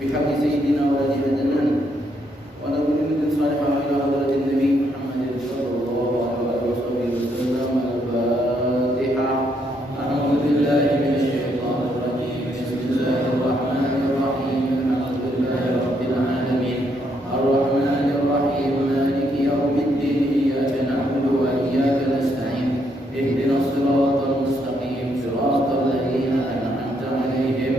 بحق سيدنا ولد عدنان ونقول من صالحا إلى حضرة النبي محمد صلى الله عليه وسلم. الفاتحة. أعوذ بالله من الشيطان الرجيم. بسم الله الرحمن الرحيم. الحمد لله رب العالمين الرحمن الرحيم مالك يوم الدين إياك نعبد وإياك نستعين اهدنا الصراط المستقيم صراط الذين أنعمت عليهم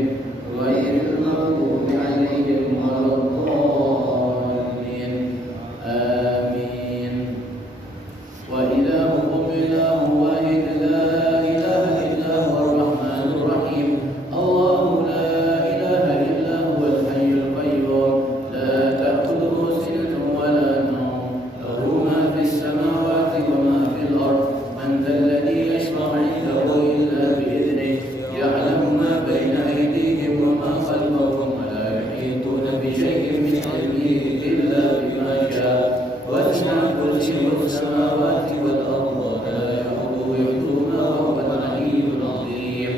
غير المغضوب عليهم ولا الضالين آمين. وإلهكم إله واحد لا إله إلا هو الرحمن الرحيم الله لا إله إلا هو الحي القيوم لا تأخذه سنة ولا نوم له ما في السماوات وما في الأرض من ذا الذي يشفع عنده إلا بإذنه يعلم ما بين أيديهم وما خلفهم ولا يحيطون بشيء من علمه إلا بما شاء وسع كرسيه السماوات والأرض ولا يؤوده حفظهما وهو العلي العظيم.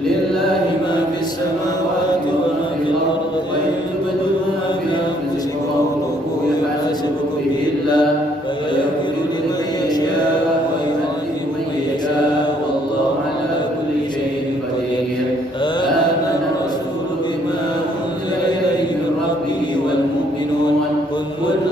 لله ما في السماوات وما في الأرض وإن تبدوا ما في أنفسكم أو تخفوه يحاسبكم به الله فيغفر لمن يشاء ويعذب من يشاء والله على كل شيء قدير. آمن الرسول بما أنزل إليه من ربه والمؤمنون كل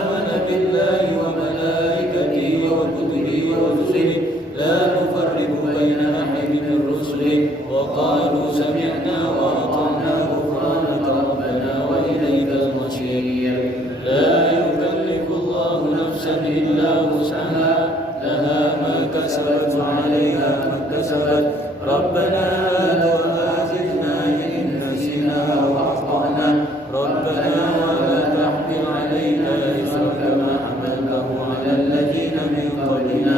آمن بالله وملائكته وكتبه ورسله لا نفرق بين أحد من رسله وقالوا سمعنا وأطعنا غفرانك ربنا وإليك المصير. لا يكلف الله نفسا إلا وسعها لها ما كسبت وعليها ما اكتسبت ربنا لا تؤاخذنا إن نسينا وأخطأنا ربنا ولا تحمل علينا إصرا كما حملته على الذين من قبلنا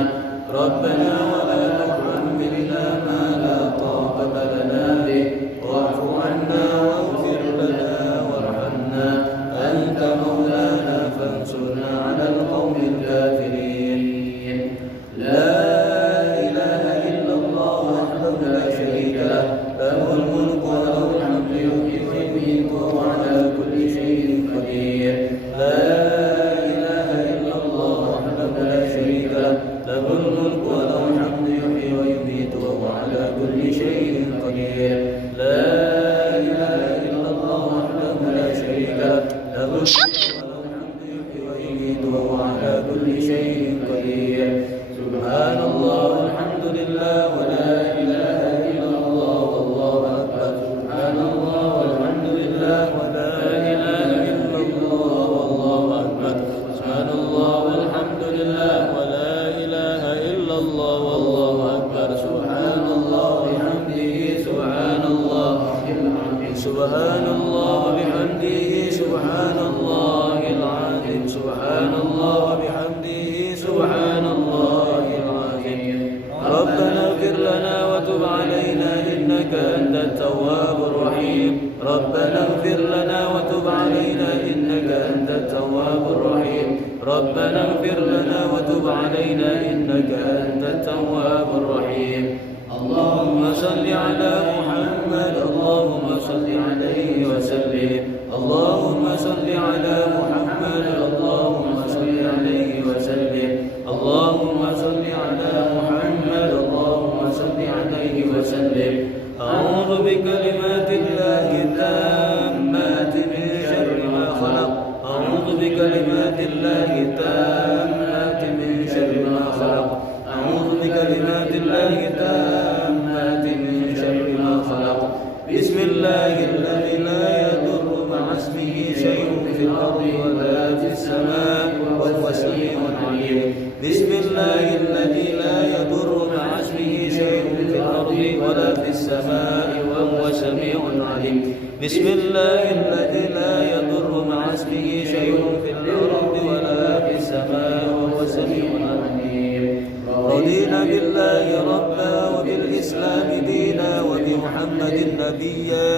ربنا ولا تحملنا ما لا طاقة لنا به واعف عنا واغفر لنا وارحمنا أنت مولانا فانصرنا على القوم الكافرين. لا إله إلا الله وحده لا شريك له له الملك وله الحمد يحيي ويميت وهو على كل شيء قدير. لا إله إلا الله وحده لا شريك له له الملك وله الحمد يحيي ويميت وهو على كل شيء قدير. لا إله إلا الله وحده لا شريك له له الملك وله الحمد يحيي ويميت وهو على كل شيء قدير. سبحان الله والحمد لله ولا إله إلا الله والله أكبر. سبحان الله والحمد لله ولا إله إلا الله والله أكبر. سبحان الله والحمد لله ولا إله إلا الله والله أكبر. سبحان الله بحمده سبحان الله العظيم. سبحان الله بحمده سبحان الله العظيم. سبحان الله بحمده سبحان الله العظيم. ربنا اغفر لنا وتب علينا إنك أنت التواب الرحيم. ربنا اغفر لنا وتب علينا إنك أنت التواب الرحيم. ربنا اغفر لنا وتب علينا إنك أنت التواب الرحيم. اللهم صل على محمد اللهم صل عليه وسلم. اللهم صل على محمد اللهم صل عليه وسلم. اللهم صل على محمد اللهم صل عليه وسلم. أعوذ بكلمات الله التامات من شر ما خلق. أعوذ بكلمات الله التامات من شر ما خلق. أعوذ بكلمات الله التامات من شر ما خلق. بسم الله الذي لا يضر مع اسمه شيء في الأرض ولا في السماء وهو السميع العليم. بسم الله الذي لا يضر مع اسمه شيء في الأرض ولا في السماء وهو السميع العليم. بسم الله الذي لا يضر مع اسمه شيء في الأرض ولا في السماء وهو السميع العليم. رضينا بالله ربا وبالإسلام دينا وبمحمد نبيا.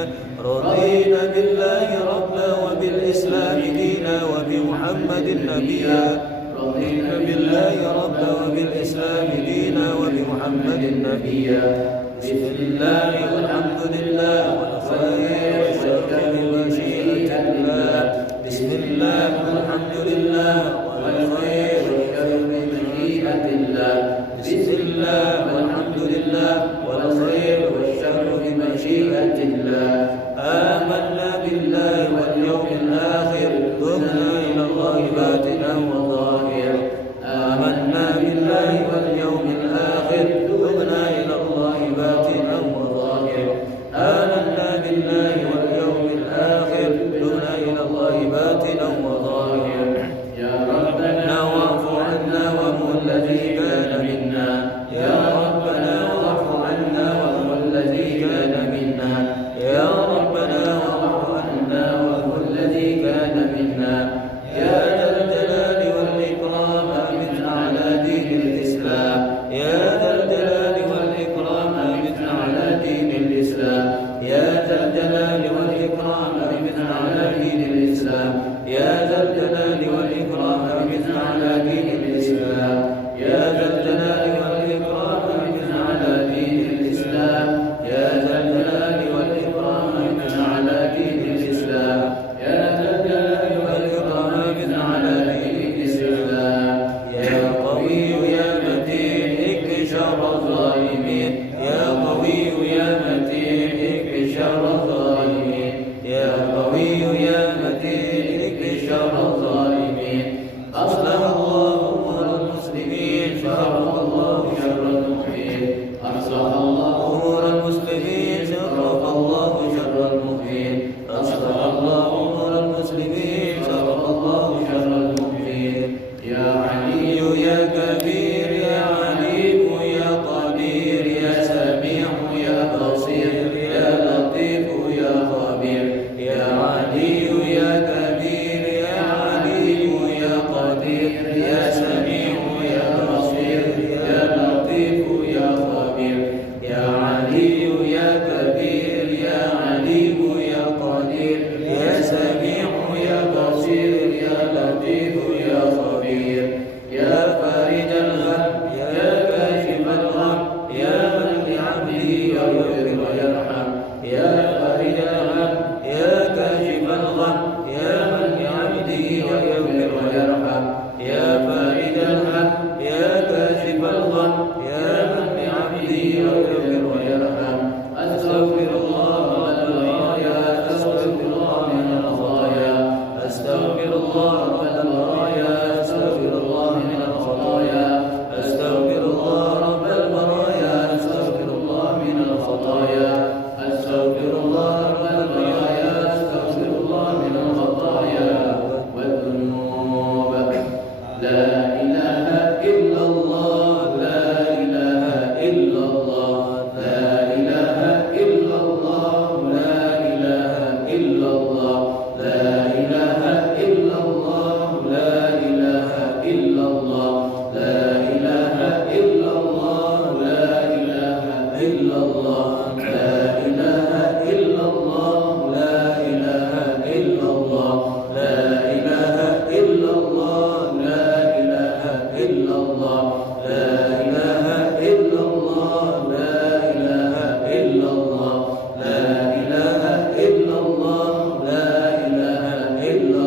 رضينا بالله ربا وبالإسلام دينا وبمحمد نبيا. رضينا بالله ربا وبالإسلام دينا وبمحمد نبيا. بسم الله والحمد لله والخير والشر بمشيئة الله. بسم الله والحمد لله والخير والشر بمشيئة الله. بسم الله والحمد لله والخير والشر بمشيئة الله. آمنا بالله واليوم الآخر تبنا إلى الله باطنا وظاهرا. آمنا بالله واليوم الآخر تبنا إلى الله باطنا وظاهرا. آمنا بالله واليوم الآخر تبنا إلى الله باطنا وظاهرا. يا ربنا واعف عنا وهو الذي كان منا. يا ربنا واعف عنا وهو الذي كان منا. يا ربنا واعف عنا وهو الذي كان منا. يا ذا الجلال والإكرام أمتنا على دين الإسلام. يا ذا الجلال والإكرام أمتنا على دين الإسلام. يا ذا الجلال والإكرام أمتنا على دين الإسلام. يا ذا الجلال والإكرام أمتنا على دين الإسلام. يا ذا الجلال والإكرام أمتنا على دين الإسلام. يا ذا الجلال والإكرام أمتنا على دين الإسلام. يا ذا الجلال والإكرام أمتنا على دين الإسلام. يا قوي يا متين اكفِ شر الظالمين. يا قوي يا متين اكفِ شر الظالمين. يا قوي يا متين اكفِ شر الظالمين. أصلح الله أمور المسلمين شرف الله شر المؤمنين. أصلح الله أمور المسلمين شرف الله شر المؤمنين. أصلح الله أمور المسلمين شرف الله شر المؤمنين. يا علي يا كبير يا عليم يا قدير يا سميع يا بصير يا لطيف يا خبير. يا علي يا كبير يا عليم يا قدير يا سميع يا بصير يا لطيف يا خبير. يا علي يا كبير يا عليم يا قدير يا سميع يا بصير يا لطيف يا خبير. يا فارج الغم يا كاشف الغم يا من بعبده يغفر ويرحم. يا فارج الغم يا كاشف الغم يا من بعبده يغفر ويرحم. يا فارج الغم يا كاشف الغم يا من بعبده يغفر ويرحم. أستغفر الله والبرايا أستغفر الله من الخطايا. أستغفر الله والبرايا أستغفر الله من الخطايا. أستغفر الله رب البرايا أستغفر الله من الخطايا. أستغفر الله رب البرايا أستغفر الله من الخطايا والذنوب. لا إله إلا الله. لا إله إلا الله. لا إله إلا الله. لا إله إلا الله. لا إله إلا الله. لا إله إلا الله. لا إله إلا الله. لا إله إلا الله. لا إله إلا الله. لا إله إلا الله. لا إله إلا الله. لا إله إلا الله. لا إله إلا الله. لا إله إلا الله. لا إله إلا الله. لا إله إلا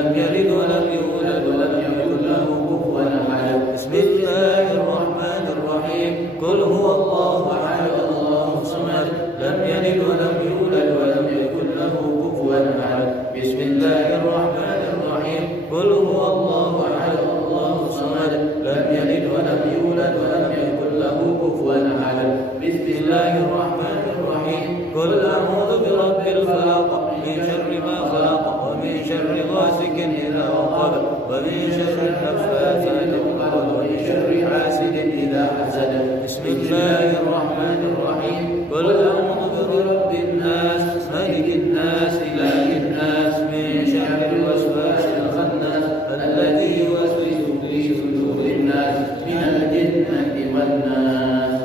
لم يلد ولم يولد ولم يكن له كفوا أحد. بسم الله الرحمن الرحيم. قل هو الله أحد الله الصمد لم يلد ولم يولد ولم يكن له كفوا أحد. بسم الله الرحمن الرحيم. قل هو الله أحد الله الصمد لم يلد ولم يولد ولم يكن له كفوا أحد. بسم الله الرحمن الرحيم. قل أعوذ برب الفلق من شر ما خلق ومن شر غاسق إذا وقب ومن شر النفاثات في العقد ومن شر حاسد إذا حسد. بسم الله الرحمن الرحيم. قل أعوذ برب الناس ملك الناس إله الناس من شر الوسواس الخناس الذي يوسوس في صدور الناس من الجنة والناس.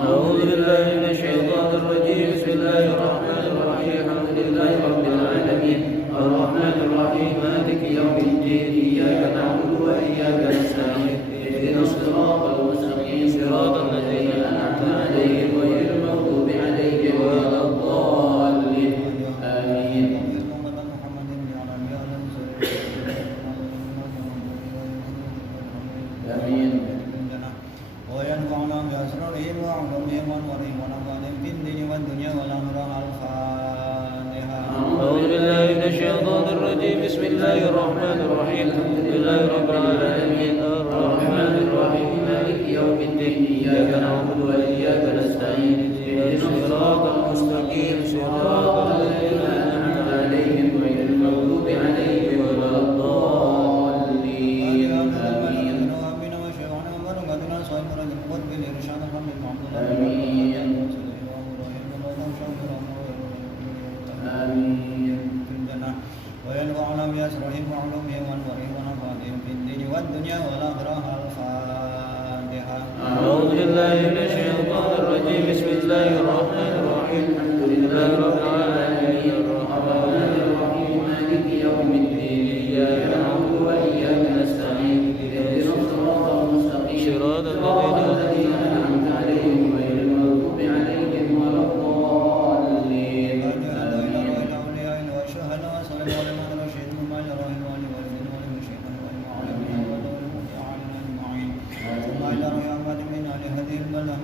أعوذ بالله من الشيطان الرجيم. بسم الله الرحمن الرحيم. الحمد لله رب العالمين الرحمن الرحيم مالك يوم الدين إياك نعبد وإياك نستعين اهدنا الصراط المستقيم صراط الذين أنعمت عليهم غير المغضوب عليهم ولا الضالين آمين. آمين. وينفعنا بأسرارهم وعلومهم ونورهم ونفعهم في الدين والدنيا والآخرة. الفاتحة. أعوذ بالله من الشيطان الرجيم. بسم الله الرحمن الرحيم. الحمد لله رب العالمين الرحمن الرحيم مالك يوم الدين إياك نعبد وإياك نستعين اهدنا الصراط المستقيم صراط الذين أنعمت عليهم غير المغضوب عليهم ولا الضالين آمين. وينفعنا بأسرارهم وعلومهم ونورهم ونفعهم في الدين والدنيا والآخرة. الفاتحة. أعوذ بالله من الشيطان الرجيم. بسم الله الرحمن الرحيم. الحمد لله رب العالمين الرحمن الرحيم مالك يوم الدين إياك نعبد وإياك نستعين اهدنا الصراط المستقيم صراط الذين أنعمت عليهم غير المغضوب عليهم ولا الضالين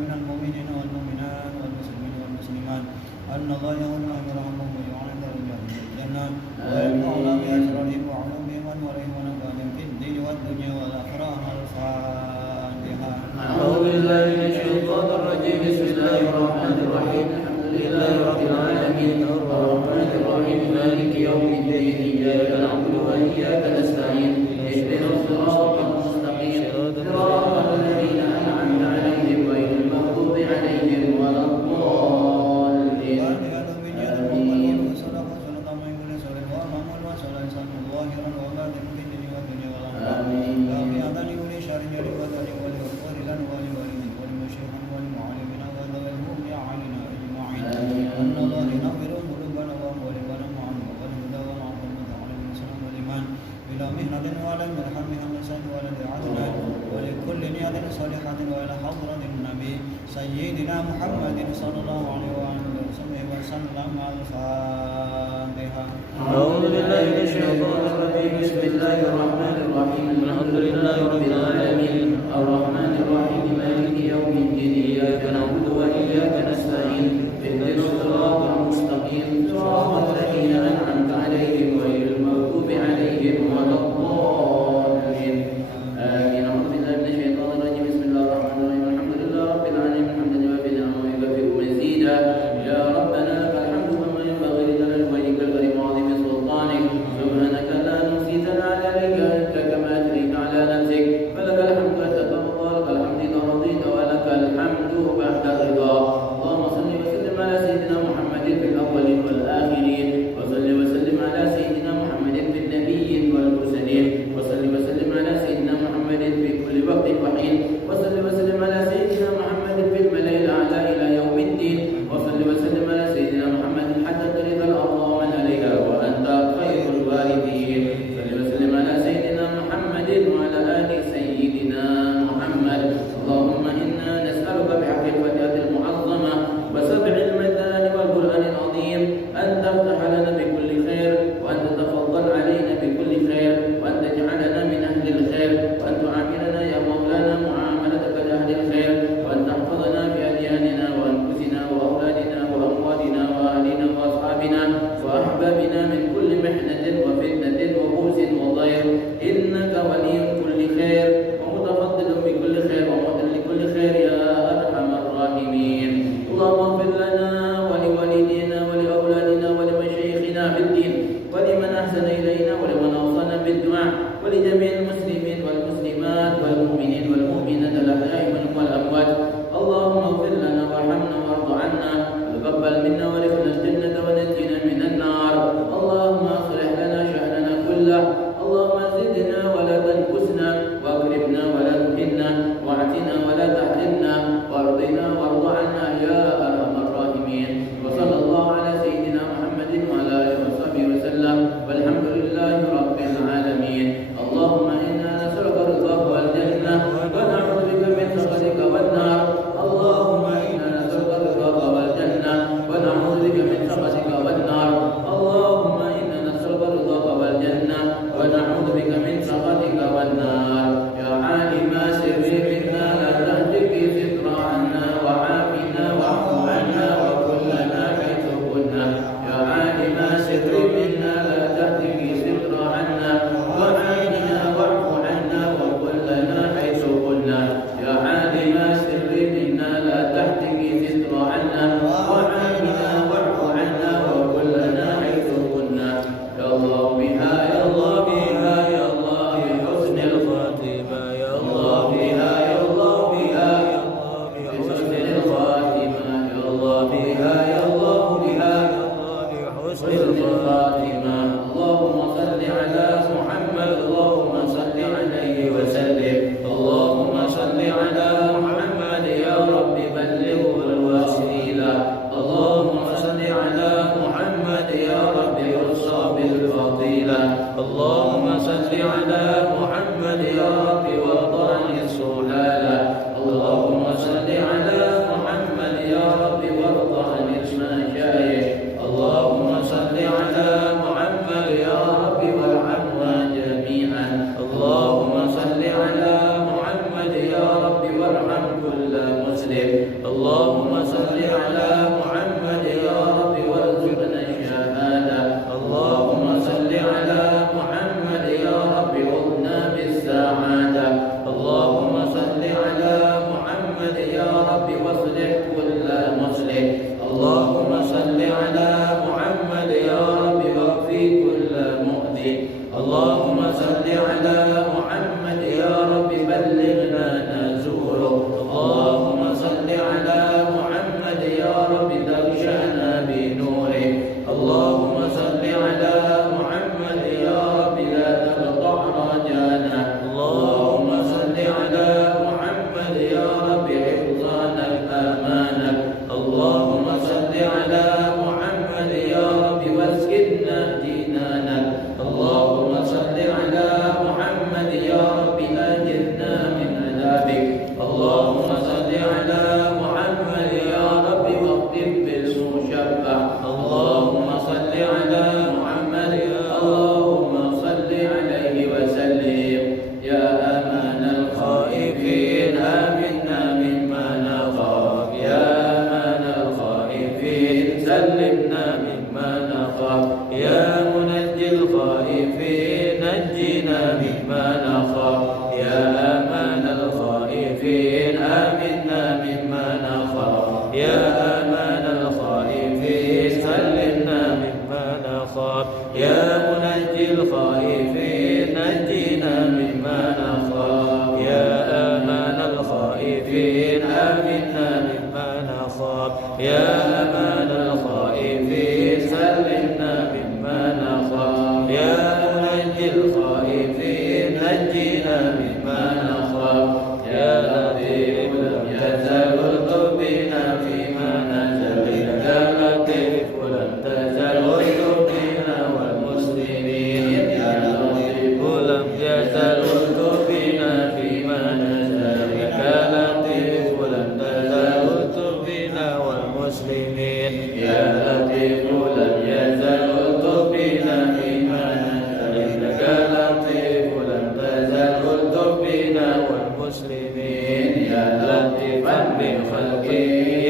من المؤمنين والمؤمنات والمسلمين والمسلمات أن الله يرحمهم ويعلم درجاتهم في الجنة. وينفعنا بأسرارهم وعلومهم ونورهم ونفعهم في الدين والدنيا والآخرة. الفاتحة. أعوذ بالله من الشيطان الرجيم. بسم الله الرحمن الرحيم. الحمد لله رب العالمين الرحمن الرحيم مالك يوم الدين إياك نعبد وإياك نستعين اهدنا الصراط المستقيم صراط الذين أنعمت عليهم غير المغضوب عليهم ولا الضالين آمين. ولكل نية صالحة وإلى حضرة النبي سيدنا محمد صلى الله عليه وسلم. الفاتحة. أعوذ بالله من الشيطان الرجيم. بسم الله الرحمن الرحيم. الحمد لله رب العالمين الرحمن الرحيم مالك يوم الدين إياك نعبد وإياك نستعين اهدنا الصراط المستقيم صراط الذين أنعمت عليهم غير المغضوب عليهم ولا الضالين آمين. أعوذ بالله من الشيطان الرجيم. بسم الله الرحمن الرحيم. الحمد لله رب العالمين حمدا يوافي نعمه ويكافئ مزيدا. يا ربنا لك الحمد كما ينبغي لجلال وجهك الكريم وعظيم سلطانك. سبحانك لا نحصي ثناء عليك أنت كما أثنيت على نفسك فلك الحمد منا وادخلنا الجنة ونجنا من النار. اللهم أصلح لنا شأننا كله. اللهم زدنا ولا تنقصنا، واكرمنا ولا تهنا، واعتنا ولا تحرمنا، وارضنا وارض عنا يا أرحم الراحمين. وصلى الله على سيدنا محمد وعلى آله وصحبه وسلم، والحمد لله رب العالمين. اللهم إنا نسألك رضاك والجنة، ونعوذ بك من سخطك والنار. اللهم إنا نسألك رضاك والجنة، ونعوذ بك من سخطك والنار. اللهم إنا نسألك رضاك والجنة، ونعوذ بك من سخطك والنار. يا عالم سر منا لا تهتك ستر عنا، وعافنا واعف عنا وكلنا حيث كنا. يا عالم سر منا لا تهتك ستر عنا، وعافنا واعف عنا وكلنا حيث كنا. يا عالم سر منا لا تهتك ستر عنا، وعافنا واعف عنا وكلنا حيث كنا. يا الله بها يا الله بها يا الله بحسن الخاتمة. يا الله بها يا الله بها يا الله بحسن الخاتمة. يا الله بها يا الله بها يا الله بحسن الخاتمة. اللهم صل على محمد. اللهم صل عليه وسلم. اللهم صل على محمد يا رب بلغه الوسيلة. اللهم صل على محمد يا رب وصاب الفضيلة. اللهم صل على محمد يا رب وضعن السهالة. اللهم صل على محمد يا رب وضعن المشايخ. اللهم صل على محمد يا رب وارحمنا جميعا. اللهم صل على محمد يا رب وارحم كل مسلم. اللهم صل على محمد يا رب وارزقنا الشهادة. اللهم صل على محمد يا رب وارزقنا بالسعادة. اللهم صل على محمد يا رب واصلح كل مسلم. اللهم صل على محمد يا رب واكفي كل مؤذي. اللهم صل على محمد يا رب بلغنا نزوره. اللهم صل على محمد يا رب تغشانا بنوره. اللهم صل على محمد يا رب لا تقطع رجانا. اللهم صل على محمد يا رب حفظنا الأمانة. اللهم صل على محمد يا رب واسكننا جنانا. اللهم صل على محمد يا رب أجرنا من عذابك. اللهم صل على محمد يا رب واختم بالمشبع. اللهم صل على محمد. اللهم صل عليه وسلم. يا أمان الخائفين آمنا مما نخاف. يا أمان الخائفين سلمنا مما نخاف. يا منجي الخائفين نجنا مما نخاف. يا أمان الخائفين آمنا مما نخاف. يا أمان الخائفين سلمنا مما نخاف. يا منجي الخائفين نجنا مما نخاف. يا أمان الخائفين آمنا مما نخاف. يا أمان الخائفين سلمنا مما نخاف. يا منجي الخائفين نجنا مما نخاف. يا لطيف لم يزل بنا فيما نزل. يا لطيف لم تزل بنا والمسلمين. يا لطيف لم يزل بنا فيما نزل. يا لطيف لم تزل بنا والمسلمين. يا لطيف لم يزل بنا فيما نزل. يا لطيف لم تزل بنا والمسلمين. يا لطيفا بخلقه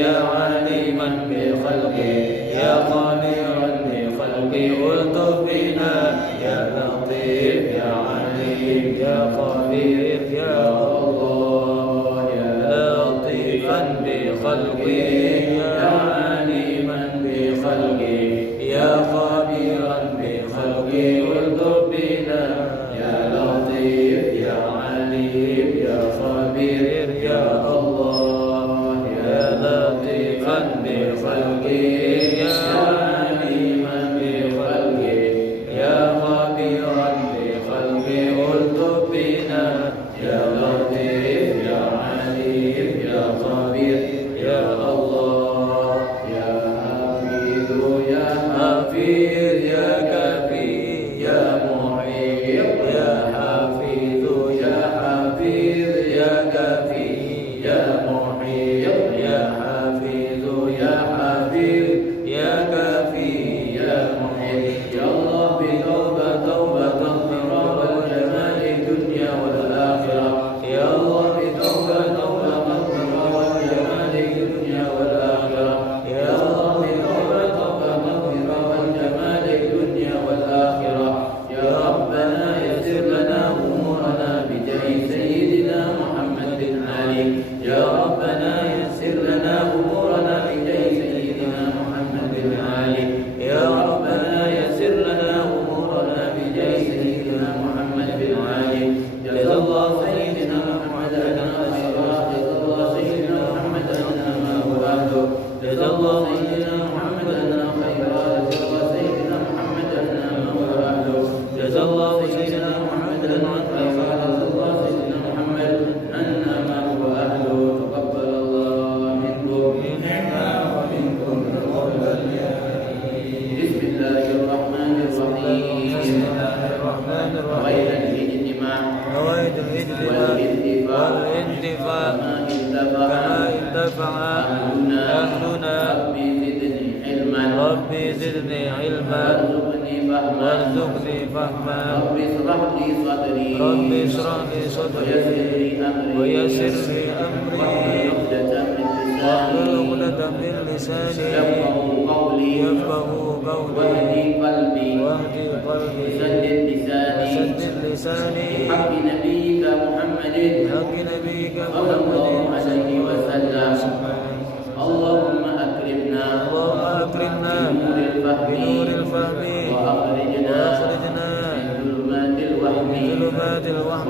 يا عليما بخلقه يا خبيرا بخلقه الطف بنا. يا لطيف يا عليم يا خبير يا الله. يا لطيفا بخلقه يا عليما بخلقه يا خبيرا بخلقه الطف بنا. يا لطيف يا عليم يا خبير يا الله. يا لطيفا بخلقه ضعيفا كما انتفع أهلنا رب زدني علما وارزقني فهما رب اشرح لي صدري ويسر لي أمري واحلل عقدة من لساني يفقه قولي واهدي قلبي وسدد لساني بحق نبيك محمد صلى الله عليه وسلم. اللهم أكرمنا بنور الفهم وأخرجنا من ظلمات الوهم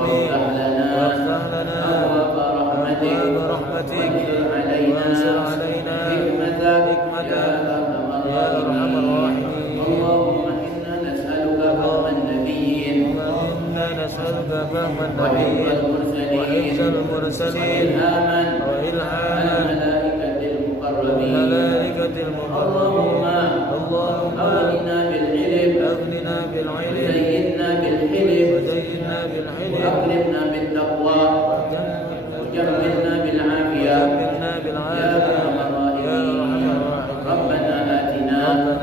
وافتح لنا أبواب رحمتك وانصر علينا حكمتك يا أرحم الراحمين. اللهم إنا نسألك فهم النبيين وحفظ المرسلين وإلهاما الملائكة المقربين. اللهم أغننا بالعلم وزينا بالحلم وأكرمنا بالتقوى وجملنا بالعافية يا أرحم الراحمين. ربنا آتنا من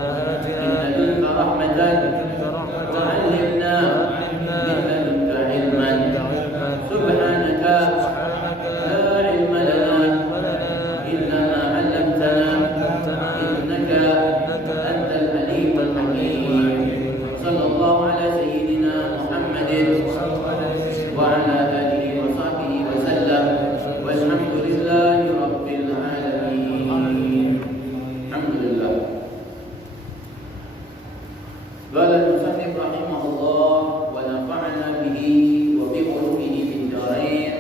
لدنك رحمة وعلمنا من لدنك علما. سبحانك لا علم لنا إلا ما علمتنا إنك أنت العليم الحكيم. صلى الله على سيدنا محمد وعلى آله وصحبه وسلم والحمد لله رب العالمين. الحمد لله. قال المصنف رحمه الله ونفعنا به وبعلومه في الدارين.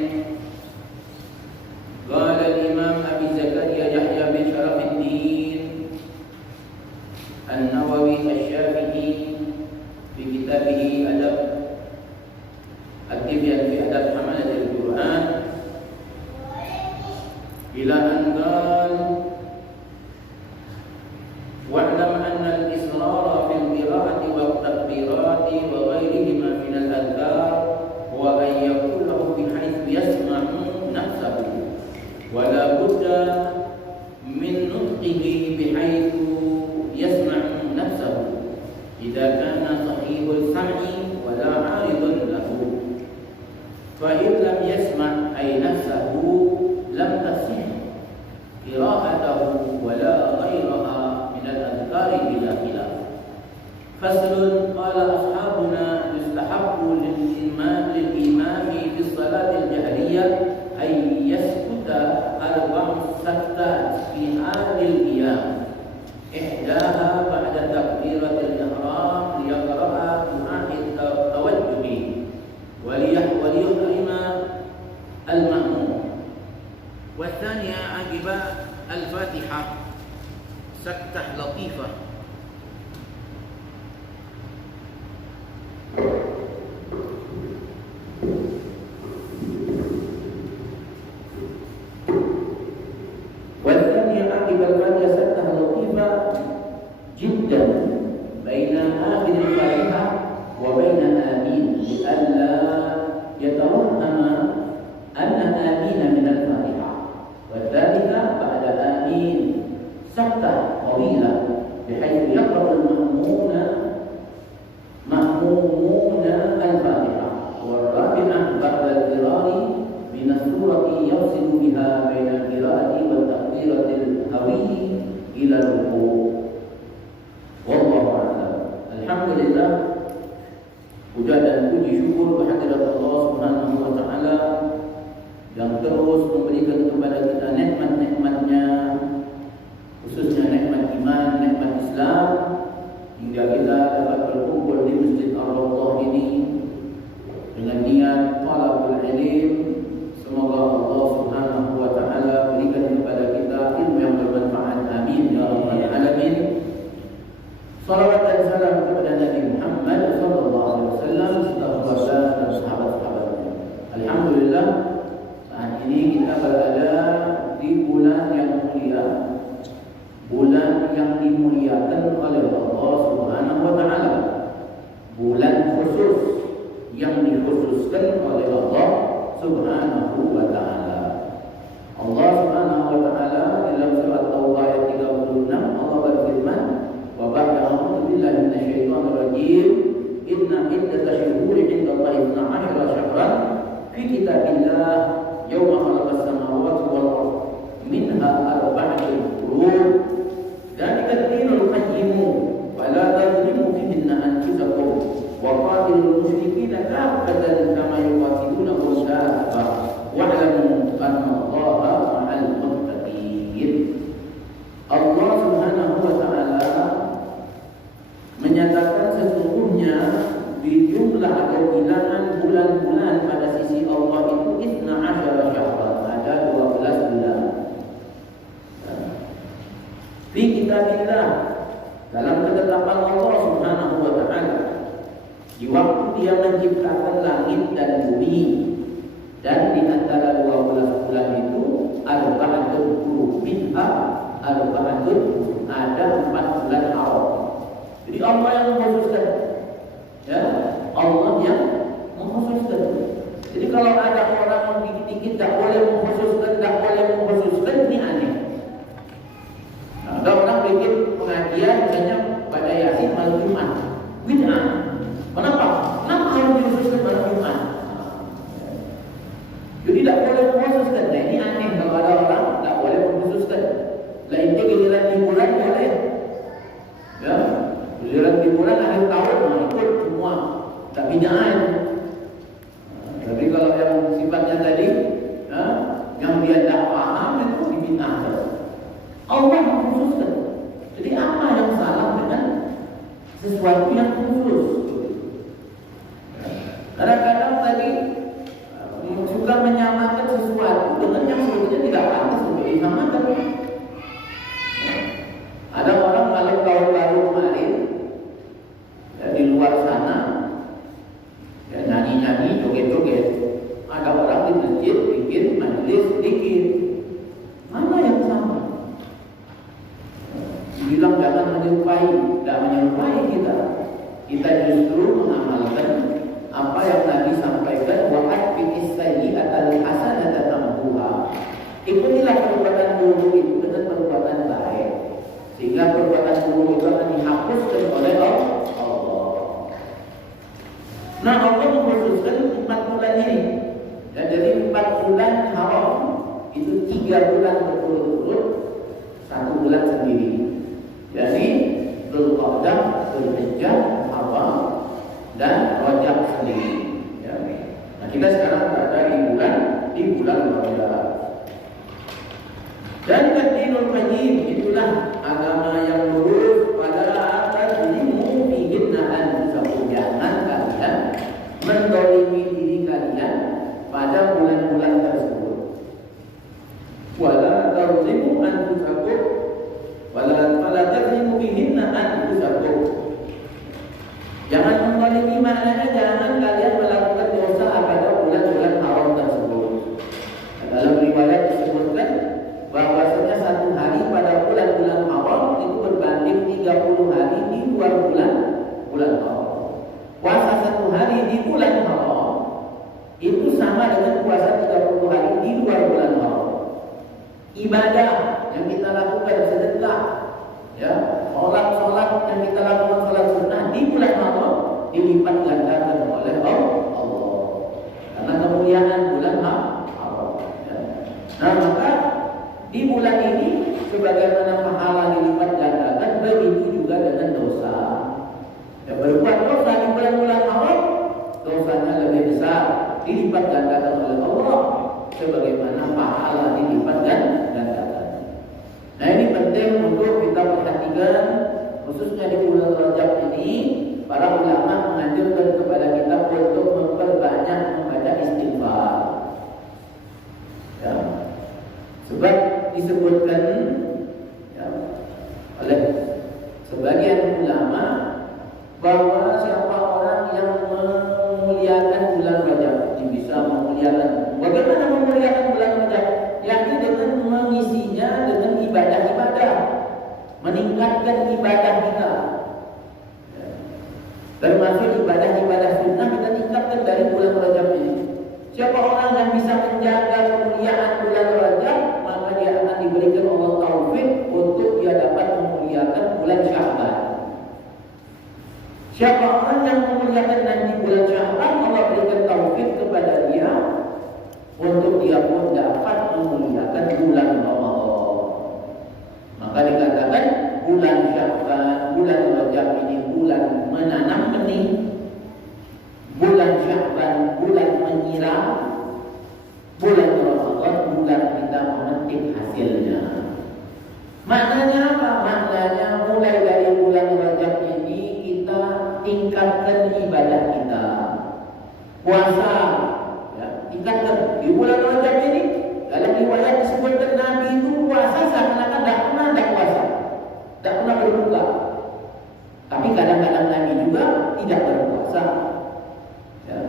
قال الإمام أبي زكريا يحيى بن شرف الدين النووي الشافعي في كتابه أدب التبيان في أدب حملة القرآن إلى أن قال واعلم أن الإصرار في القراءة والتكبيرات وغيرهما من الأذكار هو أن يقوله بحيث يسمع نفسه ولا بد من نطقه بحيث يسمع نفسه إذا كان صحيح السمع ولا عارض له. فإن لم يسمع أي نفسه لم تصح قراءته ولا غيرها من الأذكار بلا خلاف. فصل. قال أصحابنا يستحب للإمام في الصلاة الجهرية أن يسكت 4 سكتات في حال القيام، إحداها بعد تكبيرة الإحرام ليقرأ دعاء التوجه وليحرم المأموم، والثانية عقب الفاتحة سكتة لطيفة. جدا بين آخر الفاتحة وبين آمين لئلا يتوهم أن آمين من الفاتحة. والثالثة بعد آمين سكتة طويلة بحيث يقرأ المأمومون الفاتحة. والرابعة بعد القراءة من السورة يفصل بها بين القراءة والتكبيرة الهوي إلى الركوع. Wallahu a'lam. Alhamdulillah, puja dan puji syukur kehadirat Allah Subhanahu wa taala yang terus memberikan kepada kita nikmat-nikmatnya, khususnya nikmat iman, nikmat Islam, hingga kita dapat berkumpul di Masjid Ar-Raudhah ini dengan niat talabul ilm. Semoga Allah Subhanahu wa taala berikan kepada kita ilmu yang bermanfaat. Amin ya rabbal alamin. Salawat dan salam kepada Nabi Muhammad sallallahu alaihi wasallam serta keluarga dan sahabat-sahabatnya. Alhamdulillah, saat ini kita berada di bulan yang mulia, bulan yang dimuliakan oleh Allah Subhanahu wa taala. Bulan khusus yang dikhususkan oleh Allah Subhanahu wa taala. samawati wal ardh minha arba'atun hurum. Dzalika dinul qayyim wa la tadhlimu fihinna anfusakum wa qatilul musyrikeena kaffatan kama yuqatilunakum kaffah wa'lamu anna Allaha ma'al muttaqin. Allah Subhanahu wa taala menyatakan sesungguhnya di jumlah atau bilangan bulan-bulan pada sisi Allah itu 12 syahran, ada 12 bulan. Fi kitabillah, dalam ketetapan Allah Subhanahu wa taala, di waktu Dia menciptakan langit dan bumi, dan di antara 12 bulan itu arba'atun hurum minha arba'atun, ada 4 bulan haram. Jadi Allah yang mengkhususkan, ya, Allah yang mengkhususkan. Jadi kalau ada orang yang dikit-dikit tak boleh mengkhususkan, ini aneh. Nah, ada orang bikin pengajian misalnya pada Yasin malam Jumat, bid'ah. Kenapa harus dikhususkan malam Jumat? Jadi tak boleh mengkhususkan. Nah, ini aneh kalau ada orang tak boleh mengkhususkan. Lainnya giliran di bulan boleh, ya. Giliran di bulan akhir tahun ikut semua, tak bid'ah. Tapi kalau yang sifatnya tadi, ya, yang dia tak paham itu dibid'ahkan. Allah mengkhususkan. Jadi apa yang salah dengan sesuatu yang khusus? Kadang-kadang tadi juga menyamakan sesuatu dengan yang sebetulnya tidak pantas untuk disamakan. Ada orang kalau tahun baru kemarin, ya, di luar sana, ya, nyanyi-nyanyi, joget-joget. Ada orang di masjid bikin majelis zikir. Mana yang sama? Bilang jangan menyerupai, tidak menyerupai kita. Kita justru mengamalkan apa yang Nabi sampaikan, wa'at bi'is sayyi'atal hasanata tamhuha. Ikutilah perbuatan buruk itu dengan perbuatan baik, sehingga perbuatan buruk itu akan dihapuskan oleh Allah. Nah, Allah mengkhususkan 4 bulan ini. Dan dari 4 bulan haram itu 3 bulan berturut-turut, 1 bulan sendiri. Jadi Dzulqa'dah, Dzulhijjah, Muharram, dan Rajab sendiri. Ya. Nah, kita sekarang berada di bulan Rajab. Dan Dinul Qayyim, itulah agama yang lurus, pada tadlimu fihinna anfusakum. Jangan kalian mendolimi diri kalian pada bulan-bulan tersebut. Wala tadlimu anfusakum wala tadlimu fihinna anfusakum. Jangan mendolimi, maknanya jangan kalian melakukan dosa pada bulan-bulan haram tersebut. Dalam riwayat disebutkan bahwasanya 1 hari pada bulan-bulan haram itu berbanding 30 hari di luar bulan haram. Puasa 1 hari di bulan haram itu sama dengan puasa 30 hari di luar bulan haram. Ibadah yang kita lakukan, sedekah, ya, sholat yang kita lakukan, sholat sunnah di bulan haram dilipat gandakan oleh Allah karena kemuliaan bulan haram. Ya. Nah, maka di bulan ini sebagaimana pahala dilipat gandakan, begitu juga dengan dosa. Ya, berbuat dosa di bulan-bulan haram, dosanya lebih besar, dilipat gandakan oleh Allah sebagaimana pahala dilipat gandakan. Nah, ini penting untuk kita perhatikan, khususnya di bulan Rajab ini. Para ulama menganjurkan kepada kita untuk memperbanyak membaca istighfar. Ya. Sebab disebutkan, ya, oleh sebagian ulama bahwa siapa orang yang memuliakan bulan Rajab, ini bisa memuliakan. Bagaimana memuliakan bulan Rajab? Yakni dengan mengisinya dengan ibadah-ibadah, meningkatkan ibadah kita. Termasuk ibadah-ibadah sunnah kita tingkatkan dari bulan Rajab ini. Siapa orang yang bisa menjaga kemuliaan bulan Rajab, maka dia akan diberikan Allah taufik untuk dia dapat memuliakan bulan Sya'ban. Siapa orang yang memuliakan nanti bulan Sya'ban, Allah berikan taufik kepada dia untuk dia pun dapat memuliakan bulan Ramadan. Maka dikatakan bulan Sya'ban, bulan Rajab ini bulan menanam benih, bulan Sya'ban bulan menyiram, bulan Ramadan bulan kita memetik hasilnya. Maknanya apa? Maknanya mulai dari bulan Rajab ini kita tingkatkan ibadah kita. Puasa, ya, tingkatkan. Di bulan Rajab ini dalam riwayat disebutkan Nabi itu puasa seakan-akan tidak puasa, tidak pernah berbuka. Tapi kadang-kadang Nabi juga tidak berpuasa. Ya.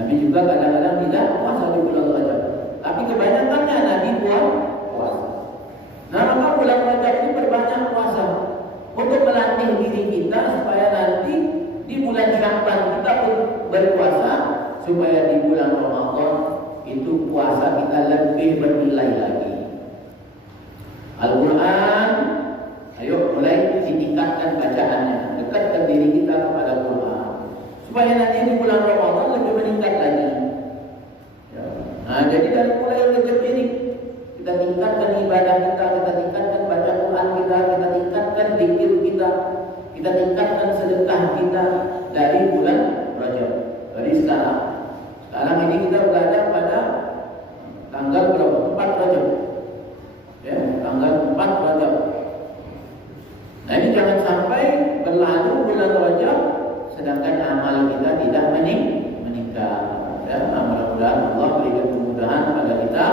Nabi juga kadang-kadang tidak puasa di bulan Rajab. Tapi kebanyakannya Nabi puasa. Nah, maka bulan Rajab ini berbanyak puasa untuk melatih diri kita supaya nanti di bulan Sya'ban kita berpuasa, supaya di bulan Ramadan itu puasa kita lebih bernilai lagi. Al-Quran, ayo mulai ditingkatkan bacaannya, dekatkan diri kita kepada Quran, supaya nanti di bulan Ramadan lebih meningkat lagi. Ya. Nah, jadi dari mulai Rajab ini kita tingkatkan ibadah kita tingkatkan baca Quran kita tingkatkan zikir kita tingkatkan sedekah kita dari bulan Rajab. Dari sekarang ini kita berada pada tanggal berapa? 4 Rajab. Ya, tanggal 4 Rajab. Nah, ini jangan sampai berlalu bulan Rajab sedangkan amal kita tidak meningkat. Ya, mudah-mudahan Allah berikan kemudahan pada kita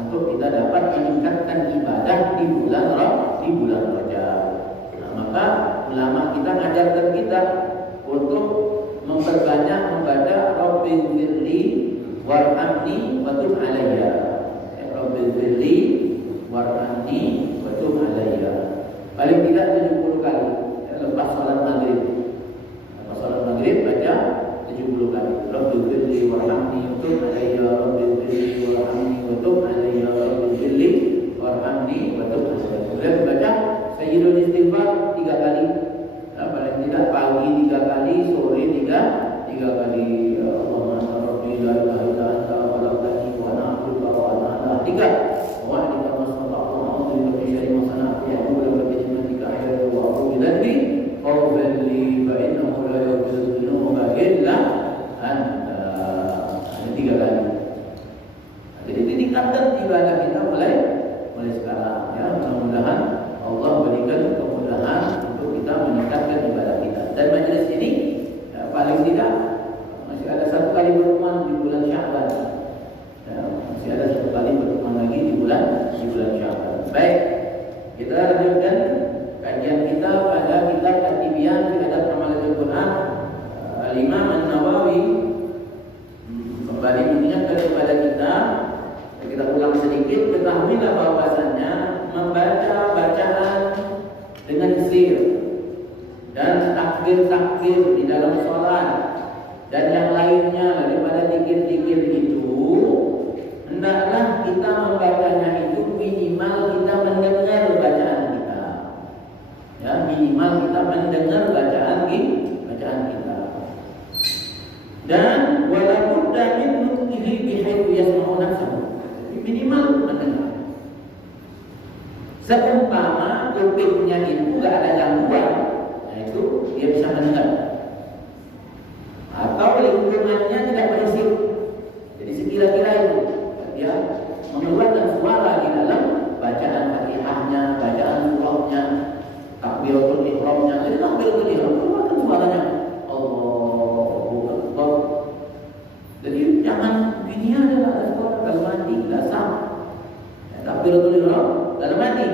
untuk kita dapat meningkatkan ibadah di bulan Rajab. Nah, maka ulama kita mengajarkan kita untuk memperbanyak membaca Rabbighfirli warhamni wa tub alayya. Rabbighfirli warhamni wa tub alayya. Paling tidak 70 kali lepas salat maghrib. Lepas salat maghrib baca 70 kali. Rabbighfirli warhamni wa tub alayya. Rabbighfirli warhamni wa tub alayya. Rabbighfirli warhamni wa tub alayya. Kemudian baca Sayyidul Istighfar 3 kali. Paling tidak pagi 3 kali, sore 3 kali. Allahumma anta rabbi la ilaha illa anta khalaqtani wa ana 'abduka wa ana 3. Wa a'udzu masallatu wa a'udzu bi syarri ma sana'tu wa a'udzu bi ni'matika hayya wa a'udzu bi dhanbi faghfir li fa innahu la yaghfiru dhunuba illa anta. Ada 3 kali. Jadi tingkatkan ibadah kita mulai sekarang, ya. Mudah-mudahan Allah berikan kemudahan untuk kita meningkatkan ibadah kita. Dan majelis ini ya, paling tidak masih ada 1 kali pertemuan di bulan Sya'ban. Ya, masih ada 1 kali pertemuan lagi di bulan Sya'ban. Baik, kita lanjutkan kajian kita pada kitab At-Tibyan fi Adab Hamalatul Quran. Al-Imam An-Nawawi kembali mengingatkan kepada kita ulang sedikit, ketahuilah bahwasannya membaca bacaan dengan sir dan takbir di dalam sholat dan yang lainnya daripada zikir-zikir itu, hendaklah kita membacanya itu minimal kita mendengar bacaan kita. Ya, minimal kita mendengar bacaan kita. Dan walaupun min nutqihi bihaitsu yasma'u nafsahu. Minimal mendengar. Seumpama kupingnya itu tidak ada gangguan, nah itu dia bisa mendengar. Atau lingkungannya tidak berisik, jadi sekira-kira itu dia mengeluarkan suara di dalam bacaan Fatihahnya, bacaan surahnya, takbiratul ihramnya. Jadi takbiratul ihram keluarkan suaranya Allahu Akbar. Jadi jangan ini adalah suara dalam hati, tidak sah. Takbiratul ihram dalam hati,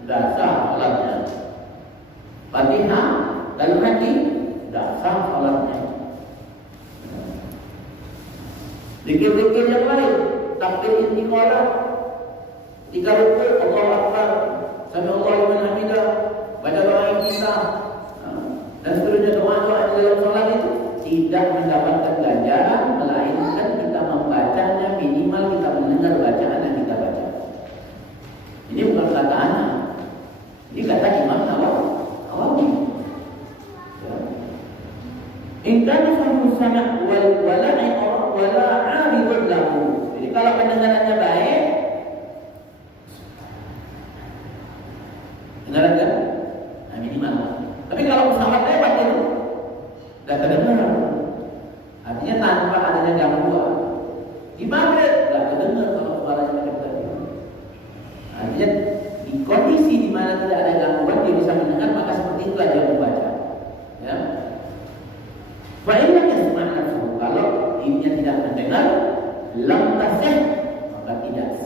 tidak sah salatnya. Fatihah dalam hati, tidak sah salatnya. Zikir-zikir yang lain, takbir istiqalah, 3 rukuk, Allahu Akbar, sami Allahu liman hamidah, baca doa Iftitah, dan seterusnya doa-doa di dalam salat itu tidak mendapatkan ganjaran, melainkan kita membacanya minimal kita mendengar bacaan yang kita baca. Ini bukan kata anak, ini kata Imam Nawawi. In kana fahmu sama' wala 'aridun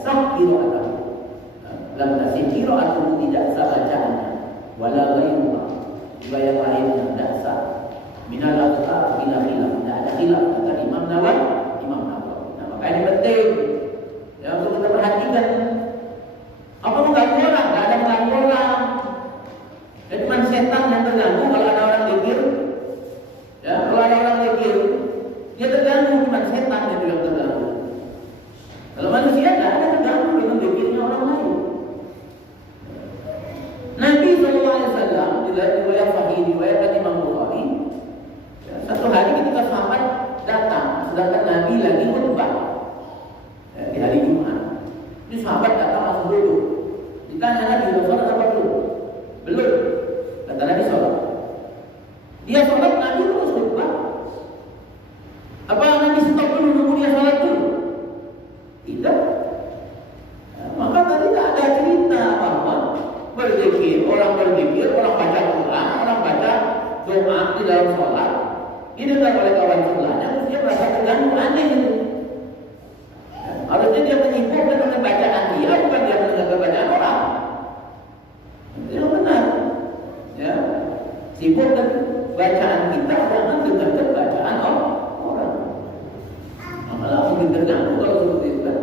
sah qira'atuhu. Lam tasih qira'atuhu, tidak sah bacaannya. Wala ghairuha, riwayat lainnya tidak sah. Minal aqta bila khilaf, tidak ada khilaf kata Imam Nawawi. Nah, maka ini penting ya untuk kita perhatikan. Apa mengganggu orang? Tidak ada mengganggu orang. Jadi cuma setan yang terganggu kalau ada orang zikir. Ya, kalau ada orang zikir, dia terganggu, cuma setan itu yang terganggu. Kalau manusia tidak ada terganggu dengan zikirnya orang lain. Nabi SAW di dalam riwayat Sahih, riwayat Imam Bukhari, ya, satu hari ketika sahabat datang, sedangkan Nabi lagi khutbah ya, di hari Jumat. Ini sahabat datang langsung duduk. Ditanya Nabi, sholat apa belum? Belum. Kata Nabi sholat. Dia sholat, Nabi terus khutbah. Apa Nabi stop dulu nunggu dia sholat dulu? Tidak. Ya, maka tadi tak ada cerita bahwa berzikir, orang baca Quran, orang baca doa di dalam sholat, didengar oleh kawan sebelahnya, terus dia merasa terganggu, aneh itu. Ya, harusnya dia menyibukkan dengan bacaan dia, bukan dia mendengar bacaan orang. Itu yang benar. Ya, sibukkan bacaan kita, jangan dengarkan bacaan orang. Malah mungkin terganggu kalau seperti itu.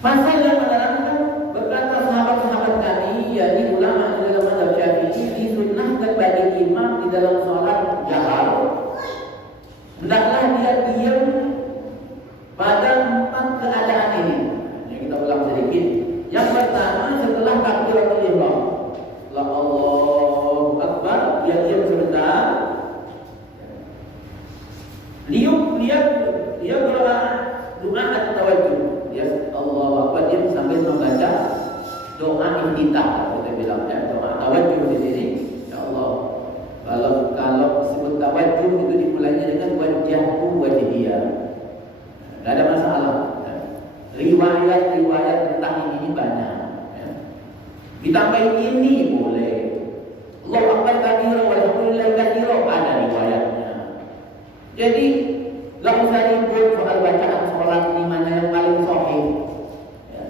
Pasal yang menerangkan berkata sahabat-sahabat kami, yakni ulama di dalam mazhab Syafi'i, disunnahkan bagi imam di dalam sholat jahar, hendaklah dia diam pada 4 keadaan ini. Yang kita ulang sedikit. Yang pertama, setelah takbiratul ihram, setelah Allahu Akbar, dia diam sebentar. Dia berdoa doa at-tawajjuh. Ya Allahu Akbar, dia sambil membaca doa iftitah, kita bilang ya, doa tawajjuh di sini. Ya Allah, kalau disebut tawajjuh itu dimulainya dengan wajhku wajhiyah. Tidak ada masalah. Ya. Riwayat tentang ini banyak. Ya. Ditambahin ini boleh. Allahu Akbar katsira walhamdulillahi katsira, ada riwayatnya. Jadi enggak usah ribut soal bacaan sholat ini mana yang paling sahih. Ya.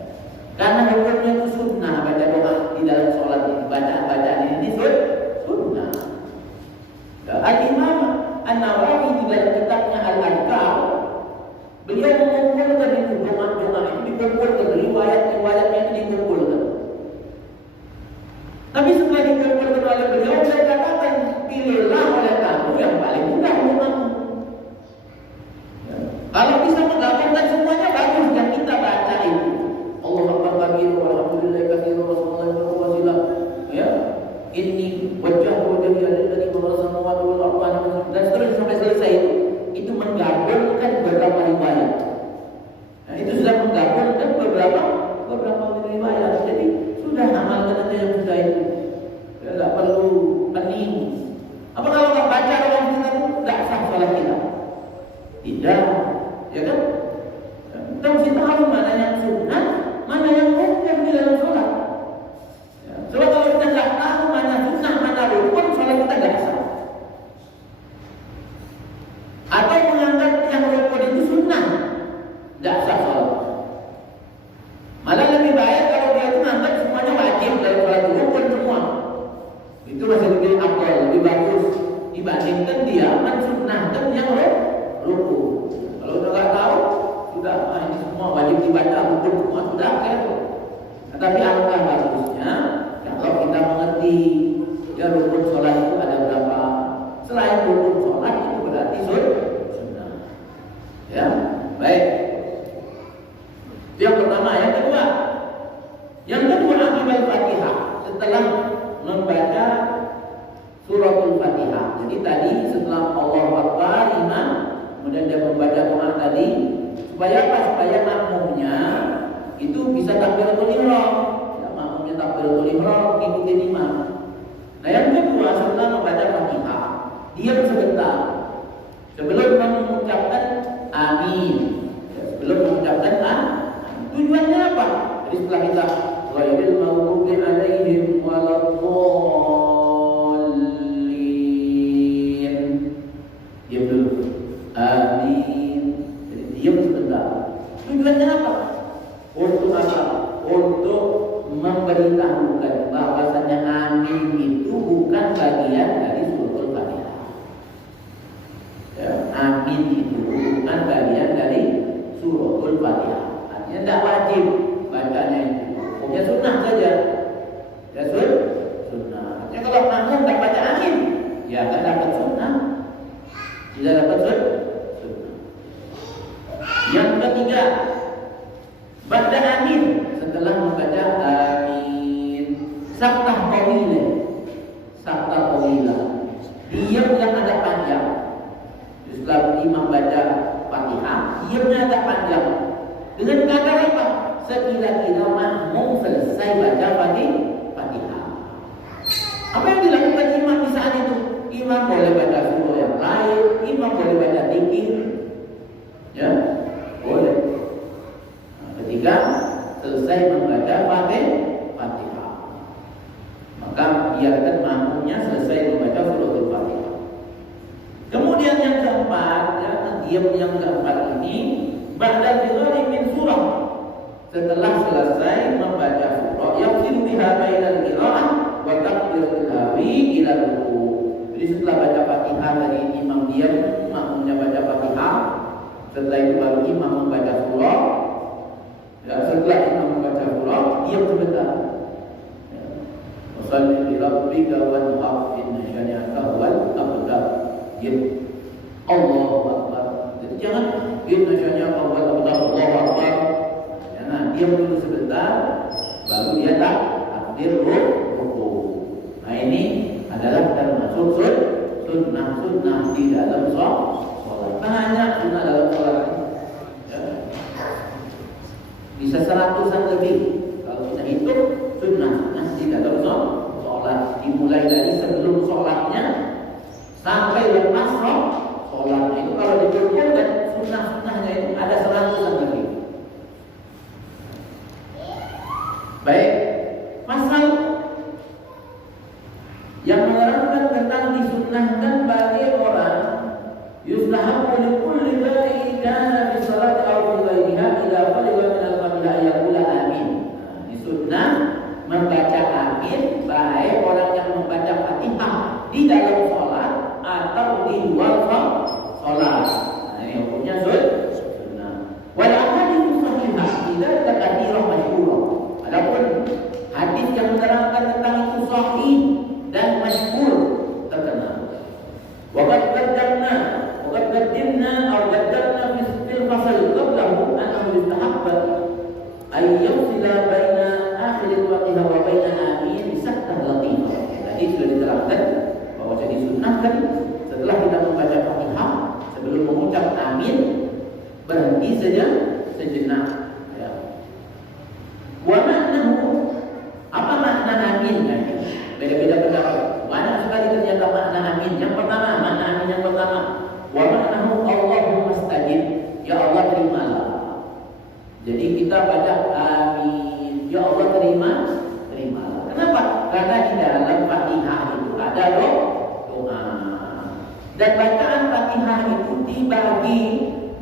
Karena hukumnya itu sunnah baca doa di dalam sholat ini. Bacaan ini sunnah. Ya. Al-Imam An-Nawawi di dalam kitabnya Al-Adhkar, beliau mengumpulkan itu doa-doa itu, dikumpulkan, riwayat-riwayatnya itu dikumpulkan. Tapi setelah dikumpulkan oleh beliau, saya katakan, pilihlah oleh kamu yang paling mudah untuk kamu. Kalau bisa menggabungkan semuanya bagus, yang kita baca itu Allahu Akbar katsira walhamdulillahi katsira wassalamu wasilah. Ya, ini wajhku wajhiya lillazi fatara samawati wal ardi dan seterusnya sampai selesai itu menggabungkan beberapa riwayat. Nah, itu sudah menggabungkan beberapa riwayat. Jadi sudah amalkan aja yang sudah itu. Ya, enggak perlu pening. Apa kalau enggak baca orang kita itu enggak sah salat kita? Tidak. Ya kan? Kita mesti tahu mana yang sunnah, mana yang rukun di dalam sholat. Ya. Sebab kalau kita nggak tahu mana sunnah, mana rukun, sholat kita nggak sah. Atau menganggap yang rukun itu sunnah, nggak sah sholat. Malah lebih baik kalau dia itu menganggap semuanya wajib dalam sholat rukun semua. Itu masih lebih afdal, lebih bagus dibandingkan dia mensunnahkan yang rukun. Kalau udah nggak tahu, sudah ini semua wajib dibaca, hukum semua sudah kan. Tetapi alangkah bagusnya kalau kita mengerti ya rukun sholat itu ada berapa. Selain rukun sholat itu berarti sunnah. Ya, baik. Itu yang pertama. Yang kedua akibat Fatihah setelah membaca suratul Fatihah. Jadi tadi setelah Allahu Akbar imam, kemudian dia membaca doa tadi, supaya apa? Supaya makmumnya itu bisa takbiratul ihram. Ya, makmumnya takbiratul ihram ngikutin imam. Nah, yang kedua setelah membaca Fatihah, diam sebentar sebelum mengucapkan amin. Ya, sebelum mengucapkan amin. Tujuannya apa? Jadi setelah kita ghairil maghdubi alaihim waladdallin, diam dulu. Amin. Jadi diam sebentar. Tujuannya apa? memberitahukan bahwasanya amin itu bukan bagian dari suratul Fatihah. Ya, amin itu bukan bagian dari suratul Fatihah. Artinya tidak wajib bacanya itu. Pokoknya sunnah saja. Ya sunnah. Artinya kalau makmum tak baca amin, ya tak dapat sunnah. Tidak dapat sunnah. Yang ketiga, baca amin setelah membaca amin. Saktah tawilah. Saktah tawilah. Diam yang agak panjang. Setelah imam baca Fatihah, diamnya agak panjang. Dengan kata apa? Sekira-kira makmum selesai baca Fatihah. Apa yang dilakukan imam di saat itu? Imam boleh baca surah yang lain, imam boleh baca dzikir. Ya, boleh. Nah, ketika selesai membaca Fatihah, maka biarkan makmumnya selesai membaca suratul Fatihah. Kemudian yang keempat, ya, diam yang keempat ini ba'da dzikri min surah. Setelah selesai membaca surah, yaqsidu biha bainal qira'ah wa takbiratul hawi ila ruku'. Jadi setelah baca Fatihah dari imam diam, makmumnya baca Fatihah. Setelah itu baru imam membaca surah. Ya, setelah imam membaca surah, diam sebentar. Wassalli li rabbika wanhar inna syani'aka huwal abtar. Diam. Allahu Akbar. Jadi jangan inna syani'aka huwal abtar. Allahu Akbar. Jangan, diam dulu sebentar, baru dia takbir ruku. Nah ini adalah termasuk sunnah di dalam sholat. Banyak sunnah dalam sholat. Ya. Bisa 100-an lebih kalau kita hitung sunnah di dalam sholat. Dimulai dari sebelum sholatnya sampai lepas sholatnya. Itu kalau dikumpul dan sunnah-sunnahnya itu ada 100-an lebih. Baik, pasal yang menerangkan tentang disunnahkan bagi orang yustahabbu li kulli balighin kana fi salati aw fi ghayriha idza fariga min al-fatiha yaqula amin. Disunnah membaca amin baik orang yang membaca Fatihah di dalam salat atau di luar salat. Nah, ini hukumnya sunnah. Wal ahadits sahihah tidak terkadirah masyhurah. Adapun hadis yang menerangkan tentang itu sahih dan masyhur terkenal. Waqad qaddamna aw qaddamna fil fasl qablahu annahu yustahabba ay yafsila baina akhir al-Fatihah wa baina amin bi saktah latifah. Tadi sudah diterangkan bahwa jadi sunnah kan setelah kita membaca Fatihah sebelum mengucap amin berhenti saja sejenak. Ya. Wa maknahu, apa makna amin? Beda-beda pendapat. Banyak sekali ternyata makna amin. Yang pertama, makna amin yang pertama, wa maknahu Allahumma stajib. Ya Allah terimalah. Jadi kita baca amin. Ya Allah terimalah. Kenapa? Karena di dalam Fatihah itu ada doa. Dan bacaan Fatihah itu dibagi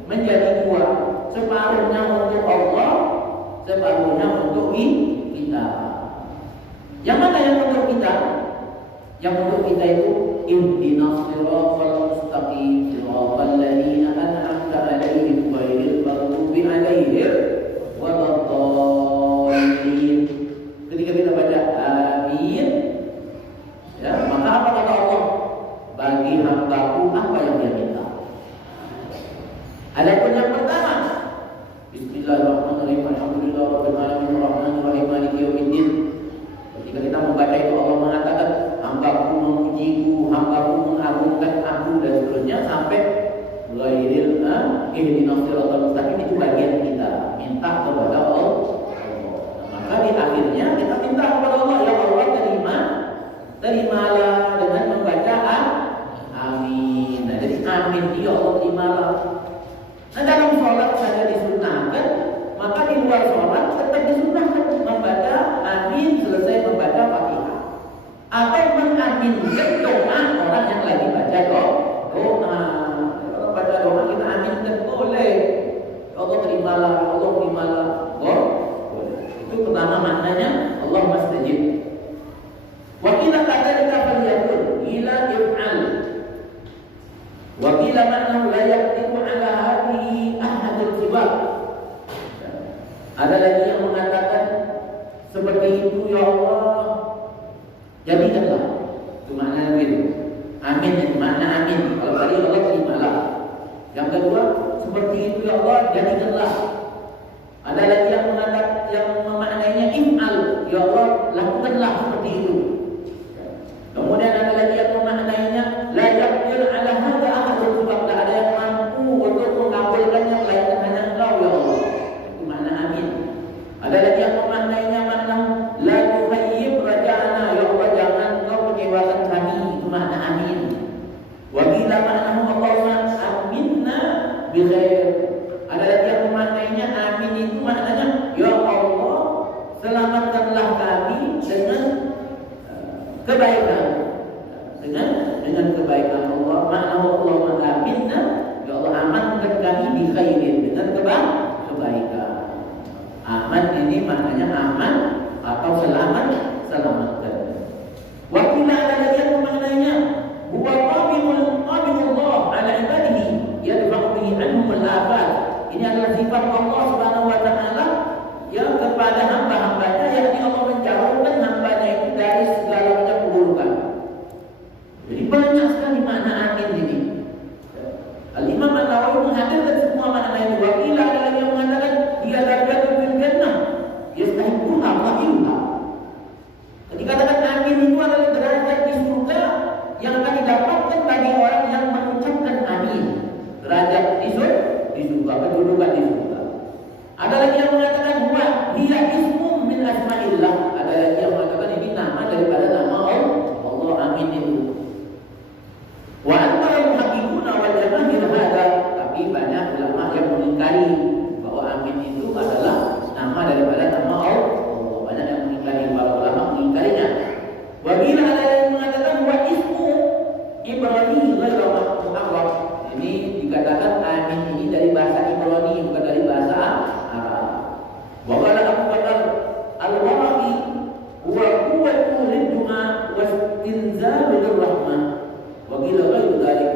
menjadi dua. Separuhnya untuk Allah, separuhnya untuk kita. Yang mana yang untuk kita? Yang untuk kita itu ihdinas siratal mustaqim siratal ladzina an'amta 'alaihim ghairil maghdubi 'alaihim waladdallin. Ketika kita baca amin, ya, maka apa kata Allah? Bagi hambaku apa yang dia minta. Adapun yang pertama, Bismillahirrahmanirrahim. Alhamdulillahirabbil alamin arrahmanir rahim maliki yaumiddin. Ketika kita membaca itu Allah mengatakan hambaku memujiku, hambaku mengagungkan aku dan seterusnya sampai ghairil ihdinas siratal mustaqim. Itu bagian kita minta kepada Allah. Maka di akhirnya kita minta kepada Allah, ya Allah terimalah dengan membaca amin. Nah, jadi amin ya Allah terimalah. Nah, dalam sholat saja disunnahkan, maka di luar sholat tetap disunnahkan membaca amin selesai membaca Fatihah. Atau mengaminkan doa orang yang lagi baca doa. Kalau baca doa kita aminkan boleh. Allah terimalah, Allah terimalah. Boleh. Itu pertama maknanya Allah mastajib. Ada lagi yang mengatakan seperti itu, ya Allah, jadikanlah. Itu makna begitu. Amin, itu makna amin. Kalau tadi Allah terimalah. Yang kedua, seperti itu ya Allah, jadikanlah. Ada lagi yang mengatakan, yang memaknainya if'al, ya Allah, lakukanlah seperti itu. Kemudian ada lagi yang memaknainya la yaqdir ala hadza ahadun, sebab tak ada yang mampu untuk mengabulkannya melainkan hanya Engkau ya Allah. Itu makna amin. Ada lagi yang memaknainya makna la tuhayyib raja'ana, ya Allah, jangan Engkau kecewakan kami. Itu makna amin. Wa qila ma'nahu Allahumma aminna bi khair. Ada lagi yang memaknainya amin itu maknanya ya Allah, selamatkanlah kami dengan kebaikan, dengan kebaikan Allah. Makna Allahumma aminna, ya Allah, amankan kami bi khairin, dengan kebaikan. Aman ini maknanya aman atau selamatkan. Wa qila ada lagi yang memaknainya huwa qabimullah ala ibadihi yadfa'u bihi anhumul afat. Ini adalah sifat Allah Subhanahu wa taala yang kepada hamba-hambanya, yakni Allah menjauhkan hambanya itu dari segala macam keburukan. Jadi banyak sekali makna amin ini. Al-Imam An-Nawawi menghadirkan semua makna ini. Wa qila ada lagi yang mengatakan dia darajatun fil jannah yastahiquna fa'ilha. Jadi katakan amin itu adalah derajat di surga yang akan didapatkan bagi orang yang mengucapkan amin. Derajat di surga, kedudukan di surga. Ada lagi yang mengatakan huwa hiya ismum min asma'illah. Ada lagi yang mengatakan ini nama daripada nama Allah, amin itu. Wa antara muhaqqiquna wal jamaahir hada, tapi banyak ulama yang mengingkari bahwa amin itu adalah nama daripada nama Allah. Banyak yang mengingkari, para ulama mengingkarinya. Wa qila ada yang mengatakan wa ismu Ibrani ghairu mu'arraf. Ini dikatakan amin ini dari bahasa Ibrani, bukan dari bahasa Arab. Wa qala Abu Bakar Al-Waraqi huwa quwwatu lid-du'a wa istinzalur rahmah. Wa qila ghairu dzalik.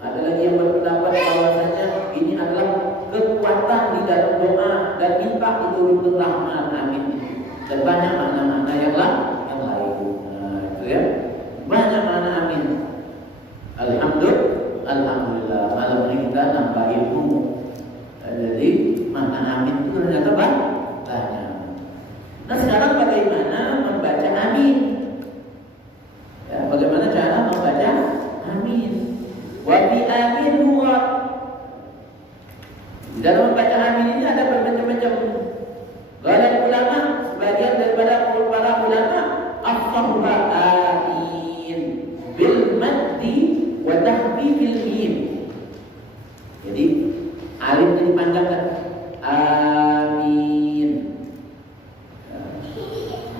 Ada lagi yang berpendapat bahwasanya ini adalah kekuatan di dalam doa dan minta diturunkan rahmat, amin. Dan banyak makna-makna yang lain. Nah, itu ya. Banyak makna amin. Alhamdulillah, malam ini kita nambah ilmu. Jadi makna amin itu ternyata banyak. Nah, sekarang bagaimana membaca amin? Ya, bagaimana cara membaca amin? Wa fi amin huwa. Di dalam membaca amin ini ada bermacam-macam. Banyak ulama, sebagian daripada para ulama afsahuha amin bil maddi wa tahfifil mim. Jadi alif ini dipanjangkan amin.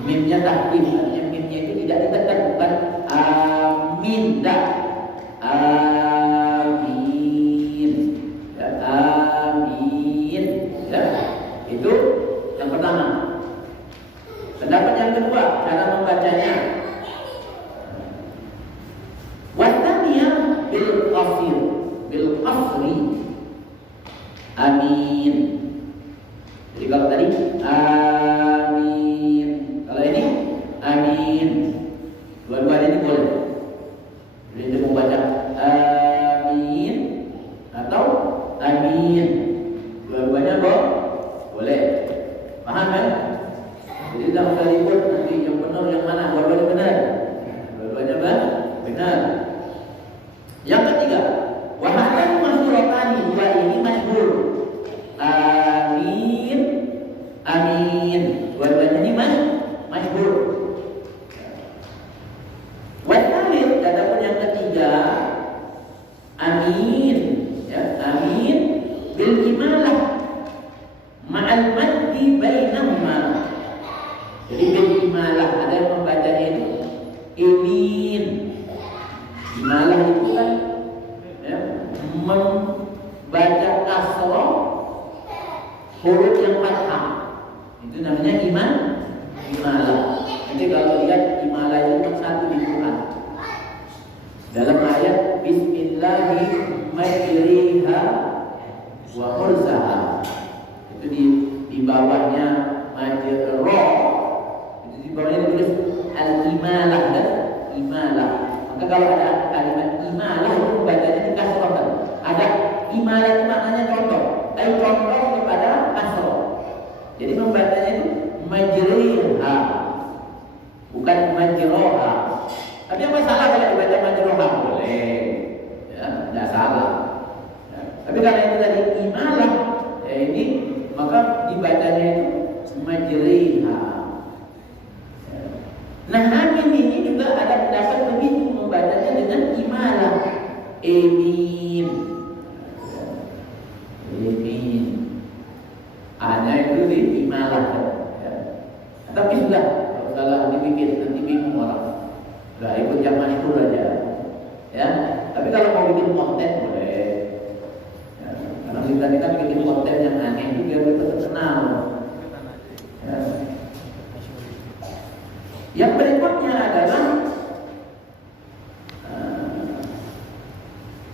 Mimnya tahfif, artinya mimnya itu tidak ditekan, bukan amin, dah. Amin. Ya, amin. Ya. Itu yang pertama. Pendapat yang kedua, cara membacanya. Wataniyah bil qasir, bil qasri. Amin. Jadi kalau tadi amin, kalau ini amin. Dua-duanya ini boleh. Jadi kita membaca amin atau amin. Dua-duanya boleh. Paham kan? Jadi tak usah ribut nanti yang benar yang mana, dua-duanya benar. Dua-duanya benar. Yang ketiga, wahatan masyhuratani, dua ini masyhur. Amin, amin. Dua-duanya ini masyhur. Wasalil, adapun yang ketiga, amin, ya, amin bil imalah ma'al maddi bainahuma. Jadi bil imalah, ada yang membacanya itu imin. Imalah itu kan ya, membaca kasroh huruf yang fathah. Itu namanya imalah. Nanti kalau lihat imalah itu satu di Quran. Dalam ayat Bismillahirrahmanirrahim wa mursaha. Itu di bawahnya membacanya itu majriha, bukan majroha. Tapi apa salah kalau dibaca majroha? Boleh, ya, tidak salah. Ya. Tapi kalau itu tadi imalah, ya ini maka dibacanya itu majriha. Ya. Nah, amin ini juga ada pendapat begitu, membacanya dengan imalah, emin, emin. Hanya itu di imalah. Ya. Tapi sudah, kalau salah dibikin nanti bingung orang. Sudah ikut zaman itu aja. Ya. Tapi kalau mau bikin konten boleh. Ya. Karena kita kan bikin konten yang aneh itu biar kita terkenal. Ya. Yang berikutnya adalah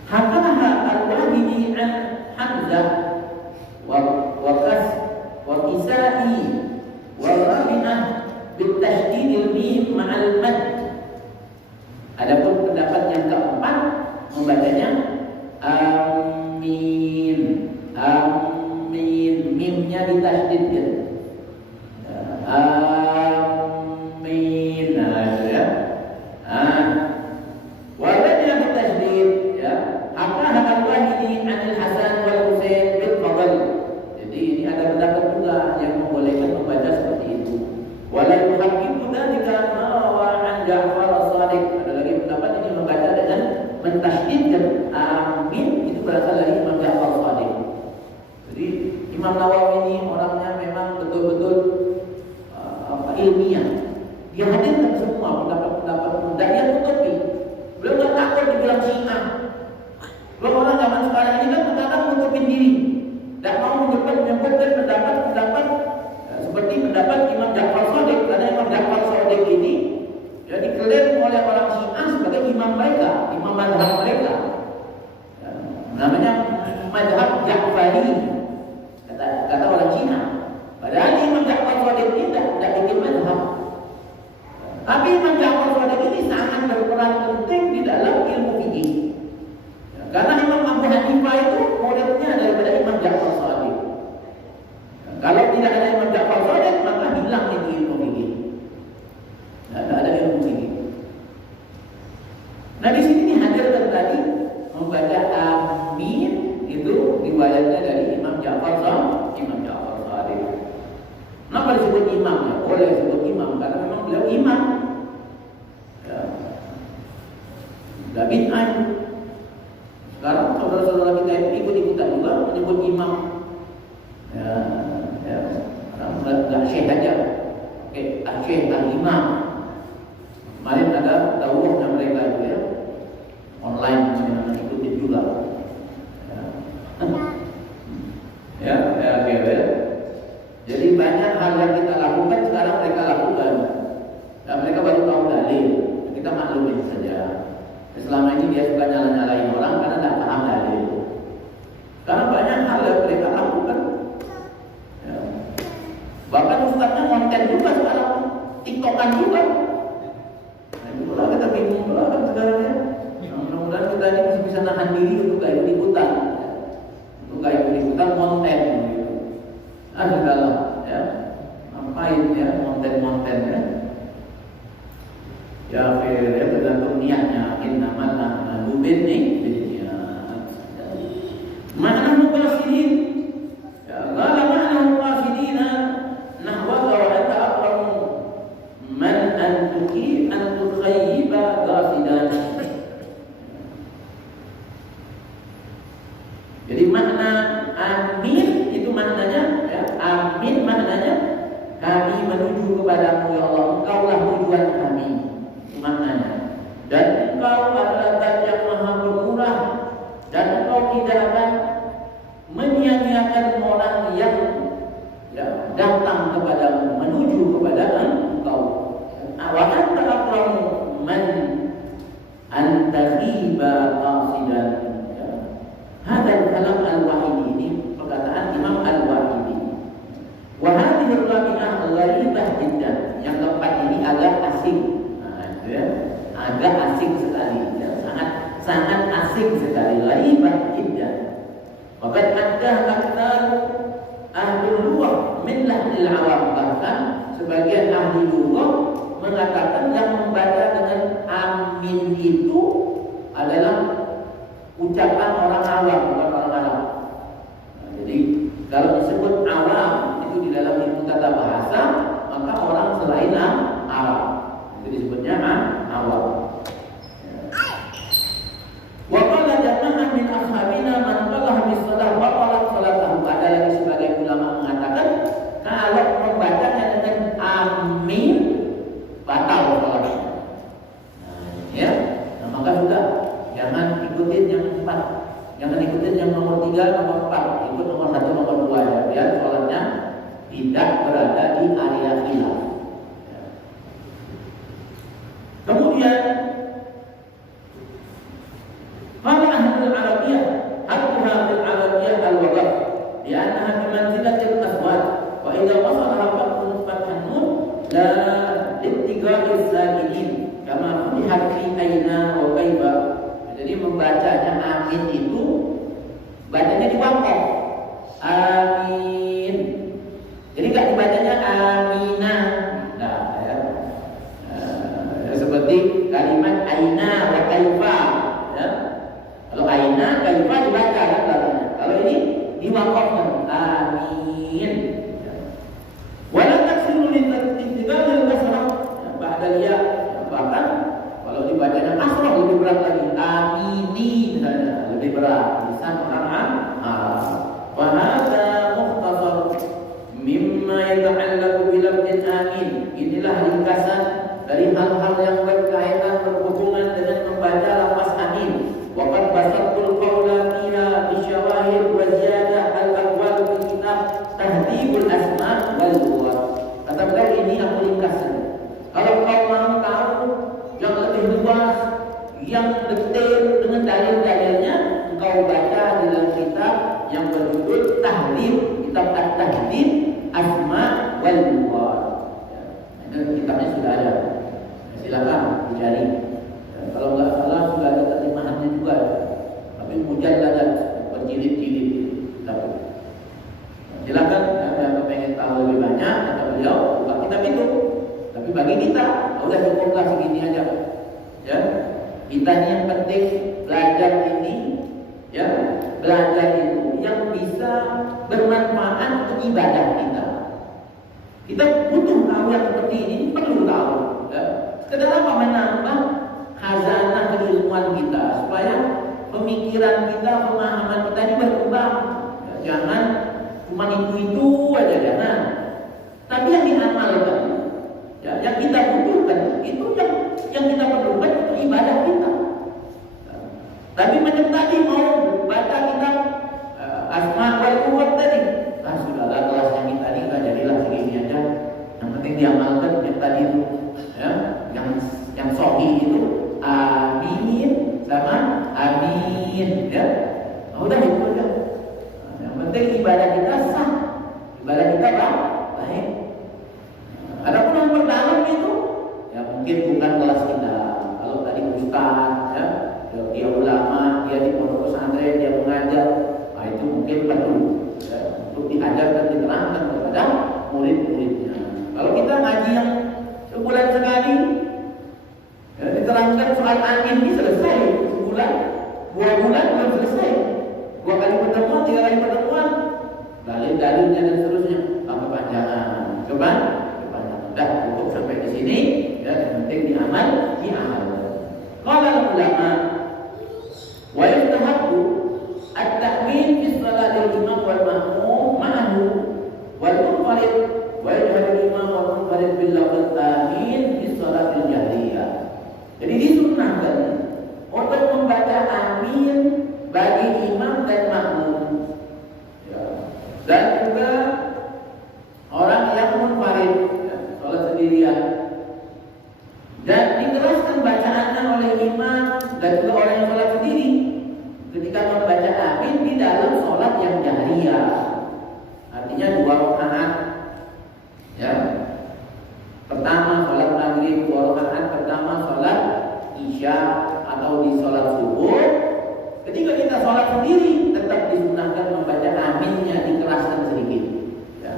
hakaha al-Wahidi an Hamzah wa Kisai wa Rabi'ah bitasydidil mim ma'al mad. Adapun pendapat yang keempat membacanya amin, amin, mimnya ditasydid. Amin. Nah, itu ya. Waladnya ditasydid ya. Hakaha al-Wahidi anil Hasan wal Husain bil fadl. Jadi ini ada pendapat juga yang membolehkan membaca seperti itu. Wala yuhaqqiqu dzalika ma rawa an Ja'far as-Shadiq. Ada lagi pendapat ini membaca dengan mentasydidkan amin itu berasal dari Imam Ja'far as-Shadiq. Jadi Imam Nawawi ini orangnya memang betul-betul ilmiah. Dia hadirkan semua pendapat-pendapat dan dia tutupi. Beliau nggak takut dibilang Syiah. Belum orang zaman sekarang ini kan kadang tutupin diri, tidak mau menyebutkan pendapat-pendapat seperti pendapat Imam Ja'far Shadiq. Karena Imam Ja'far Shadiq ini ya diklaim oleh orang Syiah sebagai imam mereka, imam mazhab mereka. Ya, namanya mazhab Ja'fari, kata orang Cina. Padahal Imam Ja'far Shadiq ini tidak bikin mazhab. Tapi Imam Ja'far Shadiq ini sangat berperan penting di dalam ilmu fikih. Ya, karena Imam Abu Hanifah itu muridnya daripada Imam Ja'far Shadiq. Ya, kalau tidak ada Imam Ja'far Shadiq maka hilang itu ilmu fikih. Tidak ada ilmu fikih. Nah di sini dihadirkan tadi membaca amin itu riwayatnya dari Imam Ja'far Shadiq. Kenapa disebut imam? Ya, boleh disebut imam karena memang beliau imam. Ya. Gak bid'ah. Sekarang saudara-saudara kita itu ikut-ikutan juga menyebut imam. Ya, ya. Karena gak syekh aja. Oke, syekh al-imam. Kemarin ada dawuhnya mereka itu ya. Online yang ikutin juga. Ya, ya. Jadi banyak hal yang kita lakukan sekarang mereka lakukan. Dan mereka baru tahu dalil. Kita maklumin saja. Selama ini dia suka nyala-nyalain orang karena tidak paham dalil. Karena banyak hal yang mereka lakukan. Ya. Bahkan ustaznya konten juga sekarang, tiktokan juga. Nah, itulah kita bingung lah kan sekarang ya. Mudah-mudahan kita ini masih bisa nahan diri untuk gak ikut-ikutan. Untuk gak ikut-ikutan konten. Adalah ya ngapain ya konten-kontennya ya akhirnya tergantung niatnya innamal a'malu binniyat. Makna muqasidin ya qala makna muqasidina nahwa wa anta aqramu man an tukhayyiba qasidan. Jadi makna amin itu maknanya amin maknanya kami menuju kepadamu ya Allah, engkaulah tujuan kami, maknanya. Dan engkau adalah Zat yang maha pemurah dan engkau tidak akan menyia-nyiakan orang yang ya, datang kepadamu menuju kepada engkau. Wa anta aqramu man antakhiba qasidan. Hadal kalam al-Wahidi ini perkataan Imam al-Wahidi. Wa hadhihi al-rabi'ah gharibah jiddan. Yang keempat ini agak asing. Nah, itu ya. Agak asing sekali. Ya, sangat asing sekali. Gharibah jiddan. Waqad addah aktsar ahlul lughah min lahnil awam. Bahkan sebagian ahli lugah mengatakan yang membaca dengan amin itu adalah ucapan orang awam, bukan orang Arab. Nah, jadi kalau disebut awam itu di dalam ilmu tata bahasa, maka orang selain Arab itu disebutnya awam. Wa qala jama'an min ashabina man qala bis salat wa qala salatahu. Ada lagi sebagian ulama mengatakan kalau membacanya dengan amin batal salatnya. Ya, nah, maka sudah jangan ikutin yang 4, jangan ikutin yang nomor 3, nomor 4, ikut nomor 1, nomor 2 ya, biar sholatnya tidak berada di area khilaf. Kemudian qala ahlul arabiyyah hadduha bil arabiyyah al-waqf li'annaha bi manzilatil aswat wa idza wasalaha fathan nun la littiqa'is sakinin kama lihat fi aina wa kaifa. Jadi membacanya amin itu bacanya di wakaf amin. Jadi enggak dibacanya amina. Nah, ya. Seperti kalimat aina wa kaifa ya. Kalau aina kaifa dibaca kan katanya. Kalau ini diwakafkan amin. Wala taksiru littibal kasrah ba'da ya. Bahkan kalau dibacanya kasrah lebih berat lagi. Amini misalnya lebih berat. Lisan orang Arab. Wa hadza mukhtasar mimma yata'allaqu bi lafzin amin. Inilah ringkasan dari hal-hal yang berkaitan berhubungan dengan membaca lafaz amin. Wa qad basatul qawla fiha bi syawahid wa ziyadah al-aqwal fi kitab Tahdhibul Asma' wal Lughah. Kata beliau ini aku ringkaskan. Kalau kau mau tahu yang lebih luas, yang detail dengan dalil-dalilnya, engkau baca dalam kitab yang berjudul Tahdhib, kitab At-Tahdhib Asma' wal Lughah. Dan kitabnya sudah ada. Silakan dicari. Kalau nggak salah sudah ada terjemahannya juga. Tapi mujalladat berjilid-jilid. Silakan yang pengen tahu lebih banyak kata beliau buka kitab itu. Tapi bagi kita udah cukuplah segini aja. Ya. Kita ini yang penting belajar ini ya, belajar itu yang bisa bermanfaat untuk ibadah kita. Kita butuh tahu yang seperti ini, perlu tahu. Ya. Sekedar apa menambah khazanah keilmuan kita supaya pemikiran kita, pemahaman kita ini berkembang. Ya, jangan cuma itu aja jangan. Tapi yang diamalkan, ya, yang kita butuhkan itu yang kita perlukan untuk ibadah kita. Ya. Tapi macam tadi mau baca kitab Asma' wal Lughah tadi, sudahlah kelasnya kita ini nggak jadilah segini aja. Yang penting diamalkan yang tadi itu, ya, yang sahih itu amin sama amin, ya. Udah itu aja. Yang penting ibadah kita sah, ibadah kita baik. Adapun yang berdalam itu, ya mungkin bukan kelas kita. Kalau tadi ustaz, ya, dia ulama, dia di pondok pesantren, dia mengajar, nah itu mungkin perlu ya, untuk diajarkan, diterangkan kepada murid-muridnya. Kalau kita ngaji yang sebulan sekali, ya, diterangkan soal amin ini selesai sebulan, 2 bulan belum selesai. 2 kali pertemuan, 3 kali pertemuan, dalil-dalilnya dan seterusnya, kepanjangan. Coba, kepanjangan. Dah cukup sampai di sini. Ya, yang penting diamal. Qala ulama, wa yustahabbu at-ta'min fi salatil imam wal ma'mum ma'ahu wal munfarid wa yajharu imam wal munfarid bil lafz amin fi salatil jahriyah. Jadi disunnahkan untuk membaca amin bagi imam dan makmum, ya. Dan juga orang yang munfarid, ya, sholat sendirian, dan dikeraskan bacaannya oleh imam dan juga orang yang sholat sendiri ketika membaca amin di dalam sholat yang jahriyah, artinya 2 rakaat, ya. Pertama sholat maghrib 2 rakaat, pertama sholat isya atau di sholat subuh. Ketika kita sholat sendiri tetap disunahkan membaca aminnya dikeraskan sedikit, ya.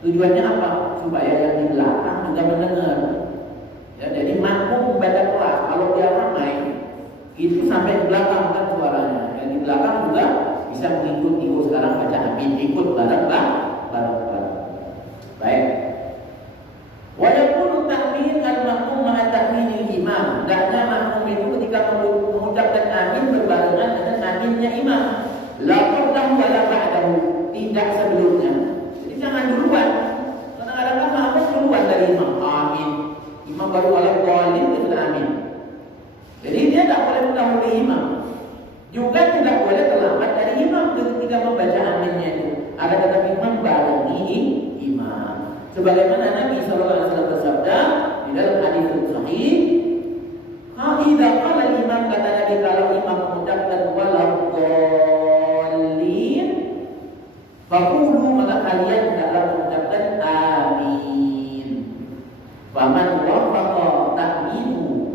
Tujuannya apa? Supaya yang di belakang juga mendengar. Ya, jadi makmum membaca kelas. Kalau dia ramai, itu sampai di belakang kan suaranya. Yang di belakang juga bisa mengikuti. Oh, sekarang baca amin, ikut bareng-bareng. Baik. Wa yakunu ta'min al-makmum ma'a ta'minil imam. Hendaknya makmum itu ketika mengucapkan amin berbarengan dengan aminnya imam. La qablahu wa la ba'dahu. Tidak sebelumnya. Jadi jangan duluan. Kadang-kadang makmum duluan dari imam. Amin. Imam baru oleh qalim itu amin. Jadi dia tidak boleh mendahului imam. Juga tidak boleh terlambat dari imam ketika membaca aminnya itu. Ada tetapi membarengi imam. Sebagaimana Nabi SAW bersabda di dalam hadis sahih, "Idza qala imam," kata Nabi, kalau imam mengucapkan waladdallin, faqulu, maka kalian hendaklah mengucapkan amin. Faman wafaqa ta'minul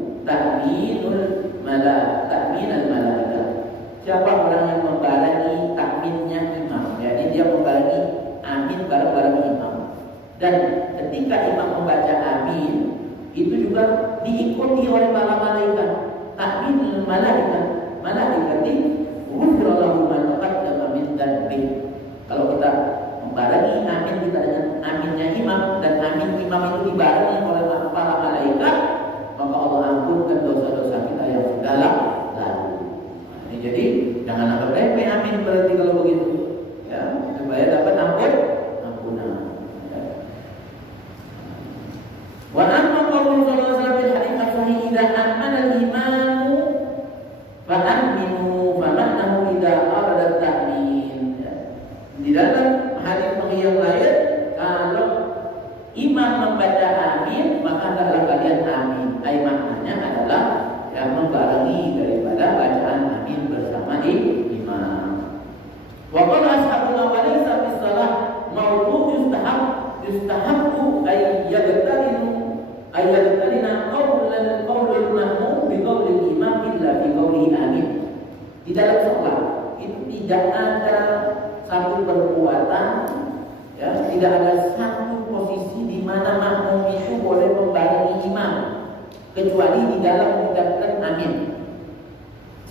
malaikah. Siapa orang yang membarengi takminnya imam, jadi dia membarengi amin bareng-bareng imam. Dan ketika imam membaca amin, itu juga diikuti oleh para malaikat. Takmin malaikat ini ghufrallahu ma taqaddama min dzanbi. Kalau kita membarengi amin kita dengan aminnya imam, dan amin imam itu dibarengi oleh para malaikat, maka Allah ampunkan dosa-dosa kita yang sudah lalu. Ini jadi jangan anggap remeh amin berarti kalau begitu, ya, supaya dapat ampunan. Wa amma qaulun sallallahu alaihi wasallam fil hadits sahih, idza amana al-imamu fa aminu famannahu idza arada ta'min. Di dalam hadis sahih yang lain, kalau imam membaca amin, maka hendaklah kalian amin. Ai maknanya adalah yang membarengi daripada bacaan amin bersama imam. Wa qala ashabuna wa laysa fi shalah mawdu' yustahabbu ay yadtarina qaulul mahmum bi qaulil imam illa bi qauli amin. Di dalam sholat itu tidak ada satu perbuatan, ya, tidak ada satu posisi di mana makmum itu boleh membarengi imam kecuali di dalam mengucapkan amin.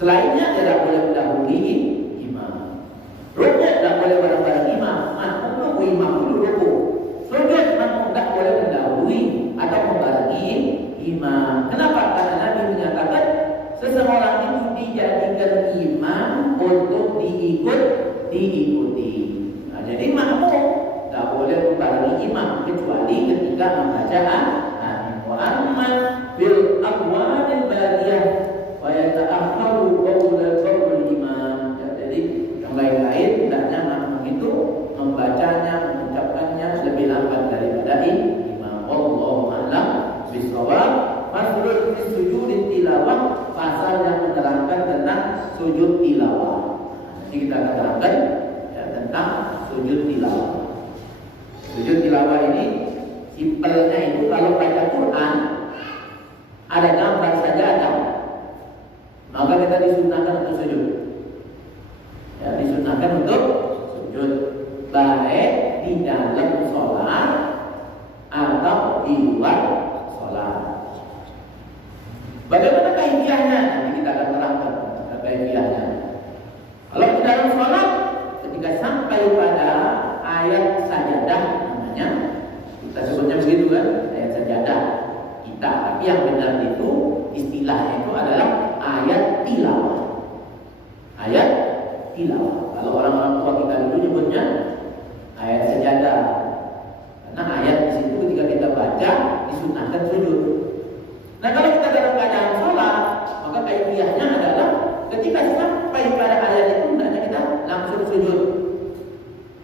Selainnya tidak boleh mendahului imam. Rukuk tidak boleh bareng-bareng imam. Makmum nunggu imam dulu rukuk. Sujud makmum tidak boleh mendahului atau membarengi imam. Kenapa? Karena Nabi menyatakan seseorang itu dijadikan imam untuk diikuti. Nah, jadi makmum tidak boleh membarengi imam kecuali ketika membaca amin. Wa amma bil aqwalil badiyah wa yata'akharu qaulul imam. Jadi yang lain-lain hendaknya makmum itu membacanya, mengucapkannya lebih lambat daripada imam. Wallahu a'lam bishawab. Faslun fi sujud tilawah, pasal yang menerangkan tentang sujud tilawah. Nanti kita akan terangkan, ya, tentang sujud tilawah. Sujud tilawah ini simpelnya itu kalau baca Quran ada gambar sajadah, maka kita disunahkan untuk sujud. Ya, disunahkan untuk sujud, baik di dalam sholat atau di luar sholat. Bagaimana kaifiyahnya? Nanti kita akan terangkan kaifiyahnya. Kalau di dalam sholat, ketika sampai pada ayat sajadah namanya, kita sebutnya begitu kan, ayat sajadah kita. Tapi yang benar itu istilahnya itu adalah ayat tilawah. Ayat tilawah. Kalau orang-orang tua kita dulu nyebutnya ayat sajadah. Karena ayat di situ ketika kita baca disunahkan sujud. Nah, kalau kita dalam keadaan sholat, maka kaifiyahnya adalah ketika sampai pada ayat itu hendaknya kita langsung sujud.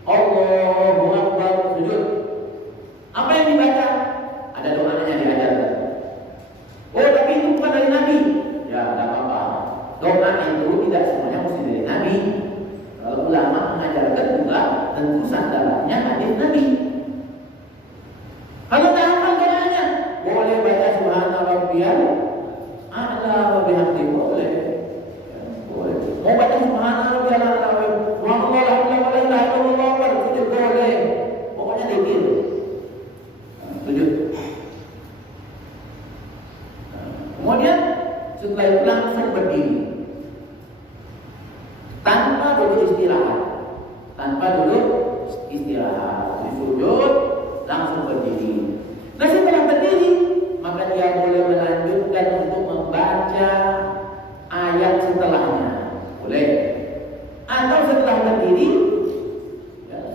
Allahu Akbar, sujud. Apa yang dibaca? Ada doanya yang diajarkan. Oh, tapi itu bukan dari Nabi. Ya, tidak apa-apa. Doa itu tidak semuanya mesti dari Nabi. Kalau ulama mengajarkan juga tentu sandarannya hadis Nabi. Kalau tak hafal doanya, boleh baca Subhana Rabbiyal A'la wa bihamdi, boleh. Boleh. Mau baca Subhana Rabbiyal A'la wa bihamdi, boleh. Pokoknya dikir. setelah itu langsung berdiri tanpa duduk istirahat, jadi sujud langsung berdiri. Nah setelah berdiri maka dia boleh melanjutkan untuk membaca ayat setelahnya, boleh. Atau setelah berdiri,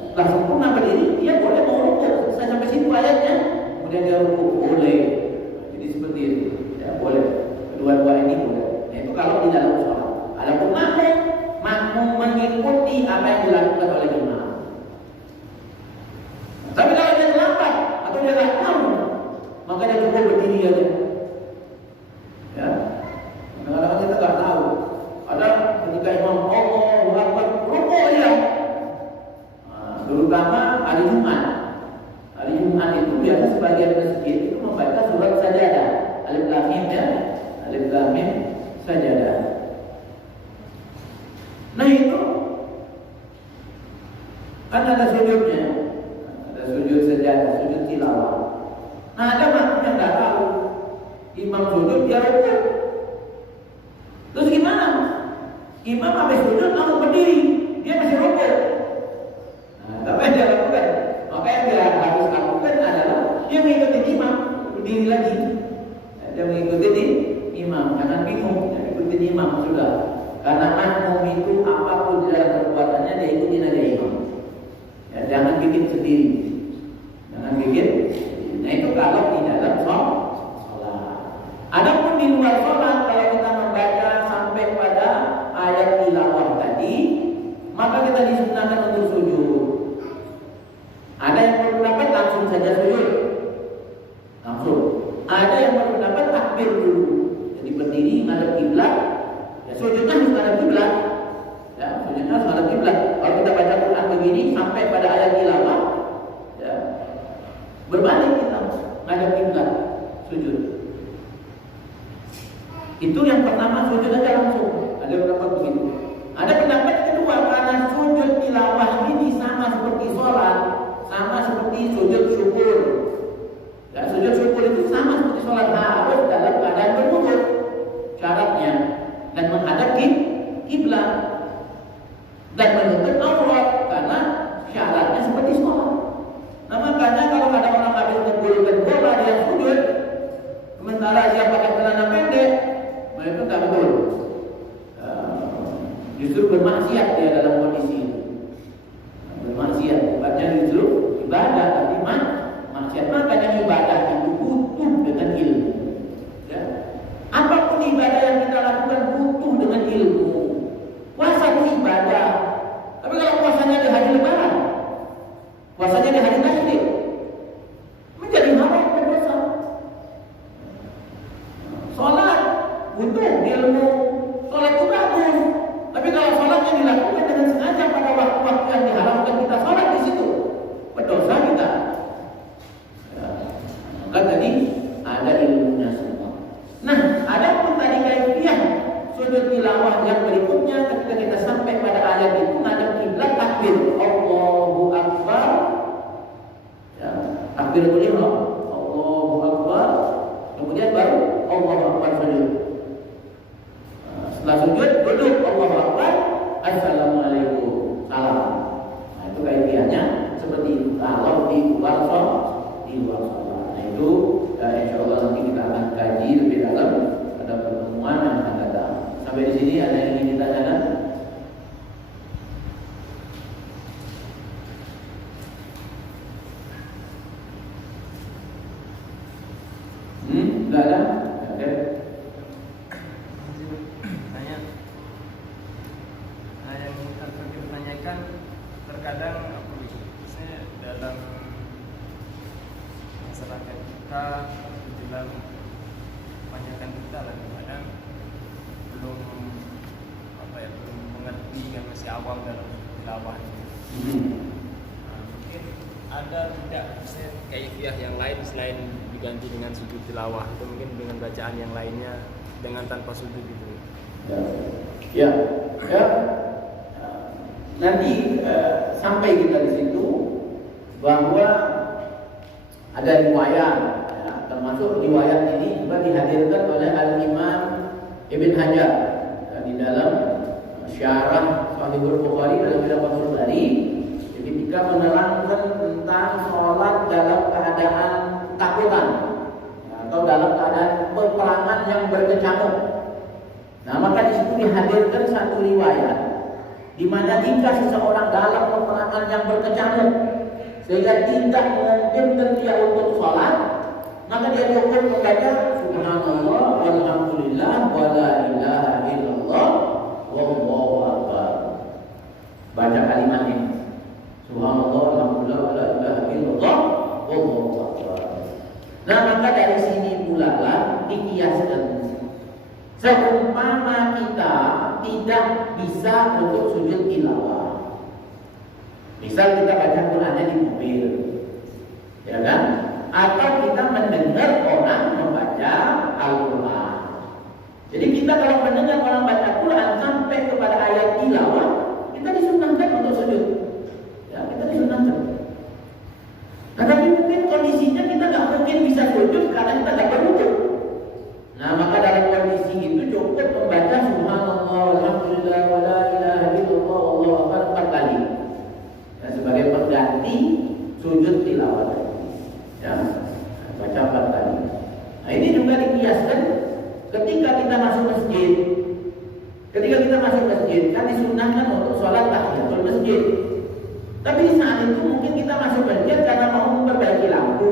setelah sempurna berdiri, dia boleh mau rukuk sampai situ ayatnya, kemudian dia rukuk, boleh. Jadi seperti itu, ya boleh. Kedua-dua ini boleh. Nah, itu kalau di dalam sholat. Adapun makmum mengikuti apa yang dilakukan oleh imam. Tapi kalau dia terlambat atau dia tak tahu, maka dia cukup berdiri aja. Ya, kadang-kadang kita tak tahu. Ada ketika imam Allahu Akbar rukuk ya. Terutama hari Jumat. Hari Jumat itu biasa sebagian masjid itu membaca surat sajadah, alif lam mim ya, alif lam mim sajadah. Nah itu kan ada sujudnya, ada sujud sajadah, sujud tilawah. Nah ada makmum yang nggak tahu, imam sujud dia rukuk. Terus gimana? Imam habis sujud langsung berdiri, dia masih rukuk. Nah, apa yang dia lakukan? Maka yang dia harus lakukan adalah dia mengikuti imam, berdiri lagi. Dia mengikuti imam, jangan bingung, dia mengikuti imam sudah. Karena makmum itu apapun di dalam perbuatannya dia ikuti aja imam. Ya, jangan bikin sendiri, jangan bikin. Nah itu kalau di dalam sholat. Adapun di luar sholat, kalau kita membaca sampai pada ayat tilawah tadi, maka kita disunahkan untuk sujud. Ada yang berpendapat langsung saja sujud, langsung. Ada yang berpendapat takbir dulu, jadi berdiri ngadep kiblat. Ya sujudnya harus ngadep kiblat. Ya, sujudnya harus ngadep kiblat. Kalau kita baca Quran begini sampai pada ayat tilawah, ya, berbalik kita ngadep kiblat, sujud. Itu yang pertama, sujud aja langsung. Ada pendapat begitu. Ada pendapat kedua, karena sujud tilawah ini sama seperti sholat, sama seperti sujud syukur. Ya, sujud syukur itu sama seperti sholat, harus dalam keadaan berwudu syaratnya, dan menghadap kiblat dan menutup aurat, karena syaratnya seperti sholat. Nah makanya kalau ada orang habis menggulungkan bola dia sujud, sementara dia pakai celana pendek, itu tak betul. Justru bermaksiat dia dalam kondisi itu. Bermaksiat, bukannya justru ibadah, tapi maksiat. Makanya ibadah itu butuh dengan ilmu. Ya. Apapun ibadah yang kita lakukan butuh dengan ilmu. Puasa itu ibadah. Tapi kalau puasanya di hari Lebaran, puasanya di hari Natal, menjadi haram berdosa. Sholat butuh ilmu. Sholat itu bagus. Tapi kalau sholatnya dilakukan dengan sengaja pada waktu-waktu yang diharamkan kita sholat di situ, berdosa kita. Ya. Maka tadi ada ilmunya semua. Nah, ada pun tadi kaifiah sujud tilawah yang berikutnya, ketika kita sampai pada ayat itu ngadep kiblat, takbir Allahu Akbar. Ya, takbir itu Allahu Akbar. Kemudian baru Allahu Akbar sujud. Setelah sujud duduk Allahu Akbar, Assalamualaikum, salam. Nah itu kaifiahnya seperti itu. Kalau di luar sholat, Nah itu insya Allah nanti kita akan kaji lebih dalam pada pertemuan yang akan datang. Sampai di sini ada yang ingin ditanyakan? Enggak ada? Oke. Terkadang misalnya dalam masyarakat kita dalam kebanyakan kita lah kadang belum mengerti, yang masih awam dalam tilawah. Mungkin ada tidak misalnya kaifiah yang lain selain diganti dengan sujud tilawah, atau mungkin dengan bacaan yang lainnya dengan tanpa sujud gitu. Ya. Nanti sampai kita di situ bahwa ada riwayat, ya, termasuk riwayat ini juga dihadirkan oleh Al-Imam Ibn Hajar di dalam syarah Sahihul Bukhari dalam kitab Fathul Bari ketika menerangkan tentang sholat dalam keadaan takutan atau dalam keadaan peperangan yang berkecamuk. Nah, maka di situ dihadirkan satu riwayat di mana jika seseorang dalam peperangan yang berkecamuk sehingga tidak memungkinkan dia untuk sholat, maka dia cukup membaca subhanallah walhamdulillah wala ilaha illallah wallahu akbar. Baca kalimat ini. Subhanallah walhamdulillah wala ilaha illallah wallahu akbar. Nah, maka dari sini pula lah dikiaskan seumpama kita tidak bisa untuk sujud tilawah. Misal kita baca Qur'annya di mobil, ya kan? Atau kita mendengar orang membaca Al-Quran. Jadi kita kalau mendengar orang baca Quran sampai kepada ayat tilawah, kita disunahkan untuk sujud. Ya, kita disunahkan. Tetapi mungkin kondisinya kita nggak mungkin bisa sujud karena kita nggak berwudu. Nah, maka dalam kondisi itu cukup membaca subhanallah walhamdulillah wala ilaha illallah wallahu akbar 4 kali. Ya, sebagai pengganti sujud tilawah. Ya, baca 4 kali. Nah, ini juga dikiaskan ketika kita masuk masjid. Ketika kita masuk masjid kan disunahkan untuk sholat tahiyatul masjid. Tapi di saat itu mungkin kita masuk masjid karena mau memperbaiki lampu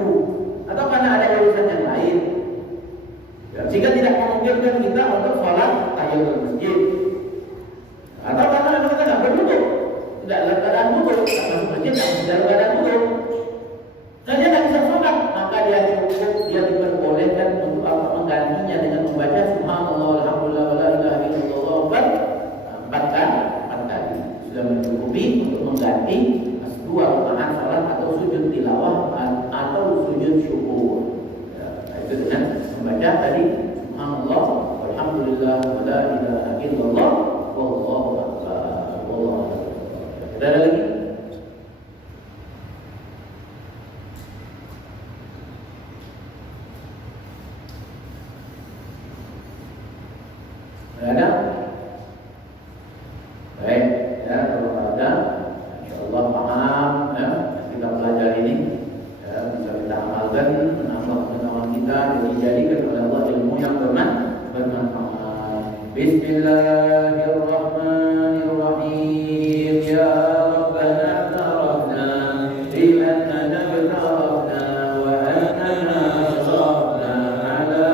atau karena ada urusan yang lain. Ya, jika tidak memungkinkan kita untuk sholat tahiyatul masjid, atau karena kita tidak berwudu, tidak dalam keadaan wudu, tidak masuk masjid, tidak dalam keadaan wudu, dan dia tidak bisa sholat, maka dia cukup dia diperbolehkan untuk menggantinya dengan membaca subhanallah walhamdulillah wala ilaha illallah 4 kali. Sudah mencukupi untuk mengganti 2 rakaat sholat atau sujud tilawah atau sujud syukur. Ya, itu dengan membaca tadi subhanallah walhamdulillah wala ilaha illallah wallahu akbar. Wallahu akbar. Ada lagi? Ada? Baik, ya, kalau ada, insyaallah paham ya, kita belajar ini ya, bisa kita amalkan, menambah pengetahuan kita dan dijadikan oleh Allah ilmu yang bermanfaat. Bismillahirrahmanirrahim. Ya Rabbana tarafna bi annana tarafna wa annana asrafna ala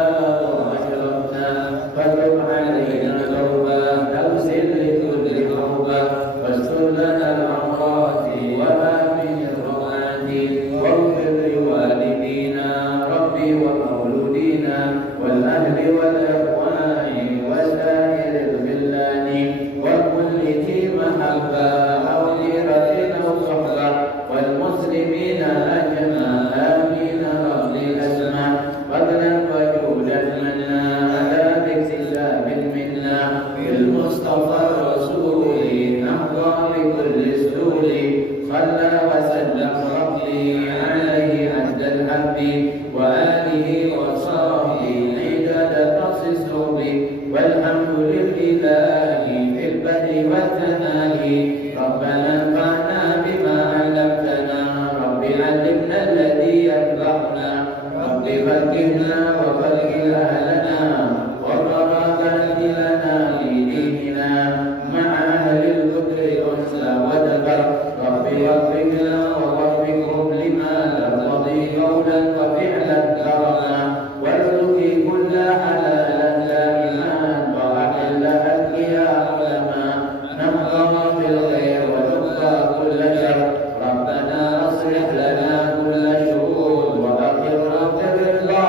ashrafna fatub alaina tawbah tawsil likulli tawbah wastur lana al-awrati wa amin ar-rawati waghfir liwalidina rabbi wa mauludina wal ahli wal ikhwani wa sa'iril billani wa kulli thi mahabba aw liratin aw sohbah wal muslimina ajma amin rabbil asma fadlan wa judan manna ala biksillah bin minna bil mustafa rasuli nahwa bi kulli suli صلى وسلم ربي عليه عد الحب وآله وصحبه عدد قص السرب والحمد لله في البدء والثناء ربنا انفعنا بما علمتنا رب علمنا الذي ينفعنا رب فقهنا وفقه أهلنا وبركة لنا في ديننا مع أهل الذكر أنثى وذكر رب وفقنا ووفقهم لما ترضي قولا وفعلا كرما وارزقي كل حلالا دائما وأحل أكلها علما نبقى بالخير ونبقى كل شر ربنا أصلح لنا كل شؤون وأقرنا بالرضا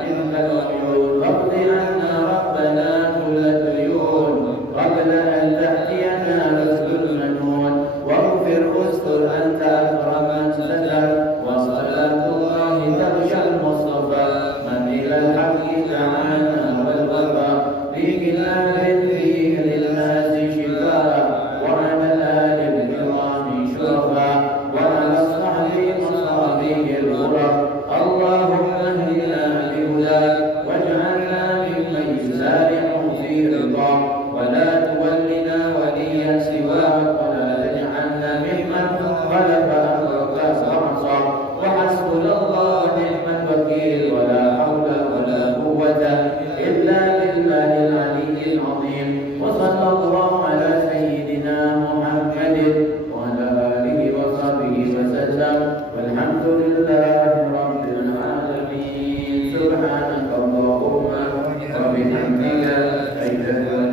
منك العيون واقض عنا ربنا كل الديون قبل أن تأتينا رزق المنون واغفر استر أنت أكرم من ستر وصلاة الله تغشى المصطفى من إلى الحق دعانا والوفا في كتاب فيه للناس شفاء وعلى الآل الكرام شرفا وعلى الصحب مصابيح الغرب اللهم اهدنا بهداك واجعلنا ممن يسارع في وصلى الله على سيدنا محمد وعلى آله وصحبه وسلم والحمد لله رب العالمين. سبحانك اللهم وبحمدك أشهد أن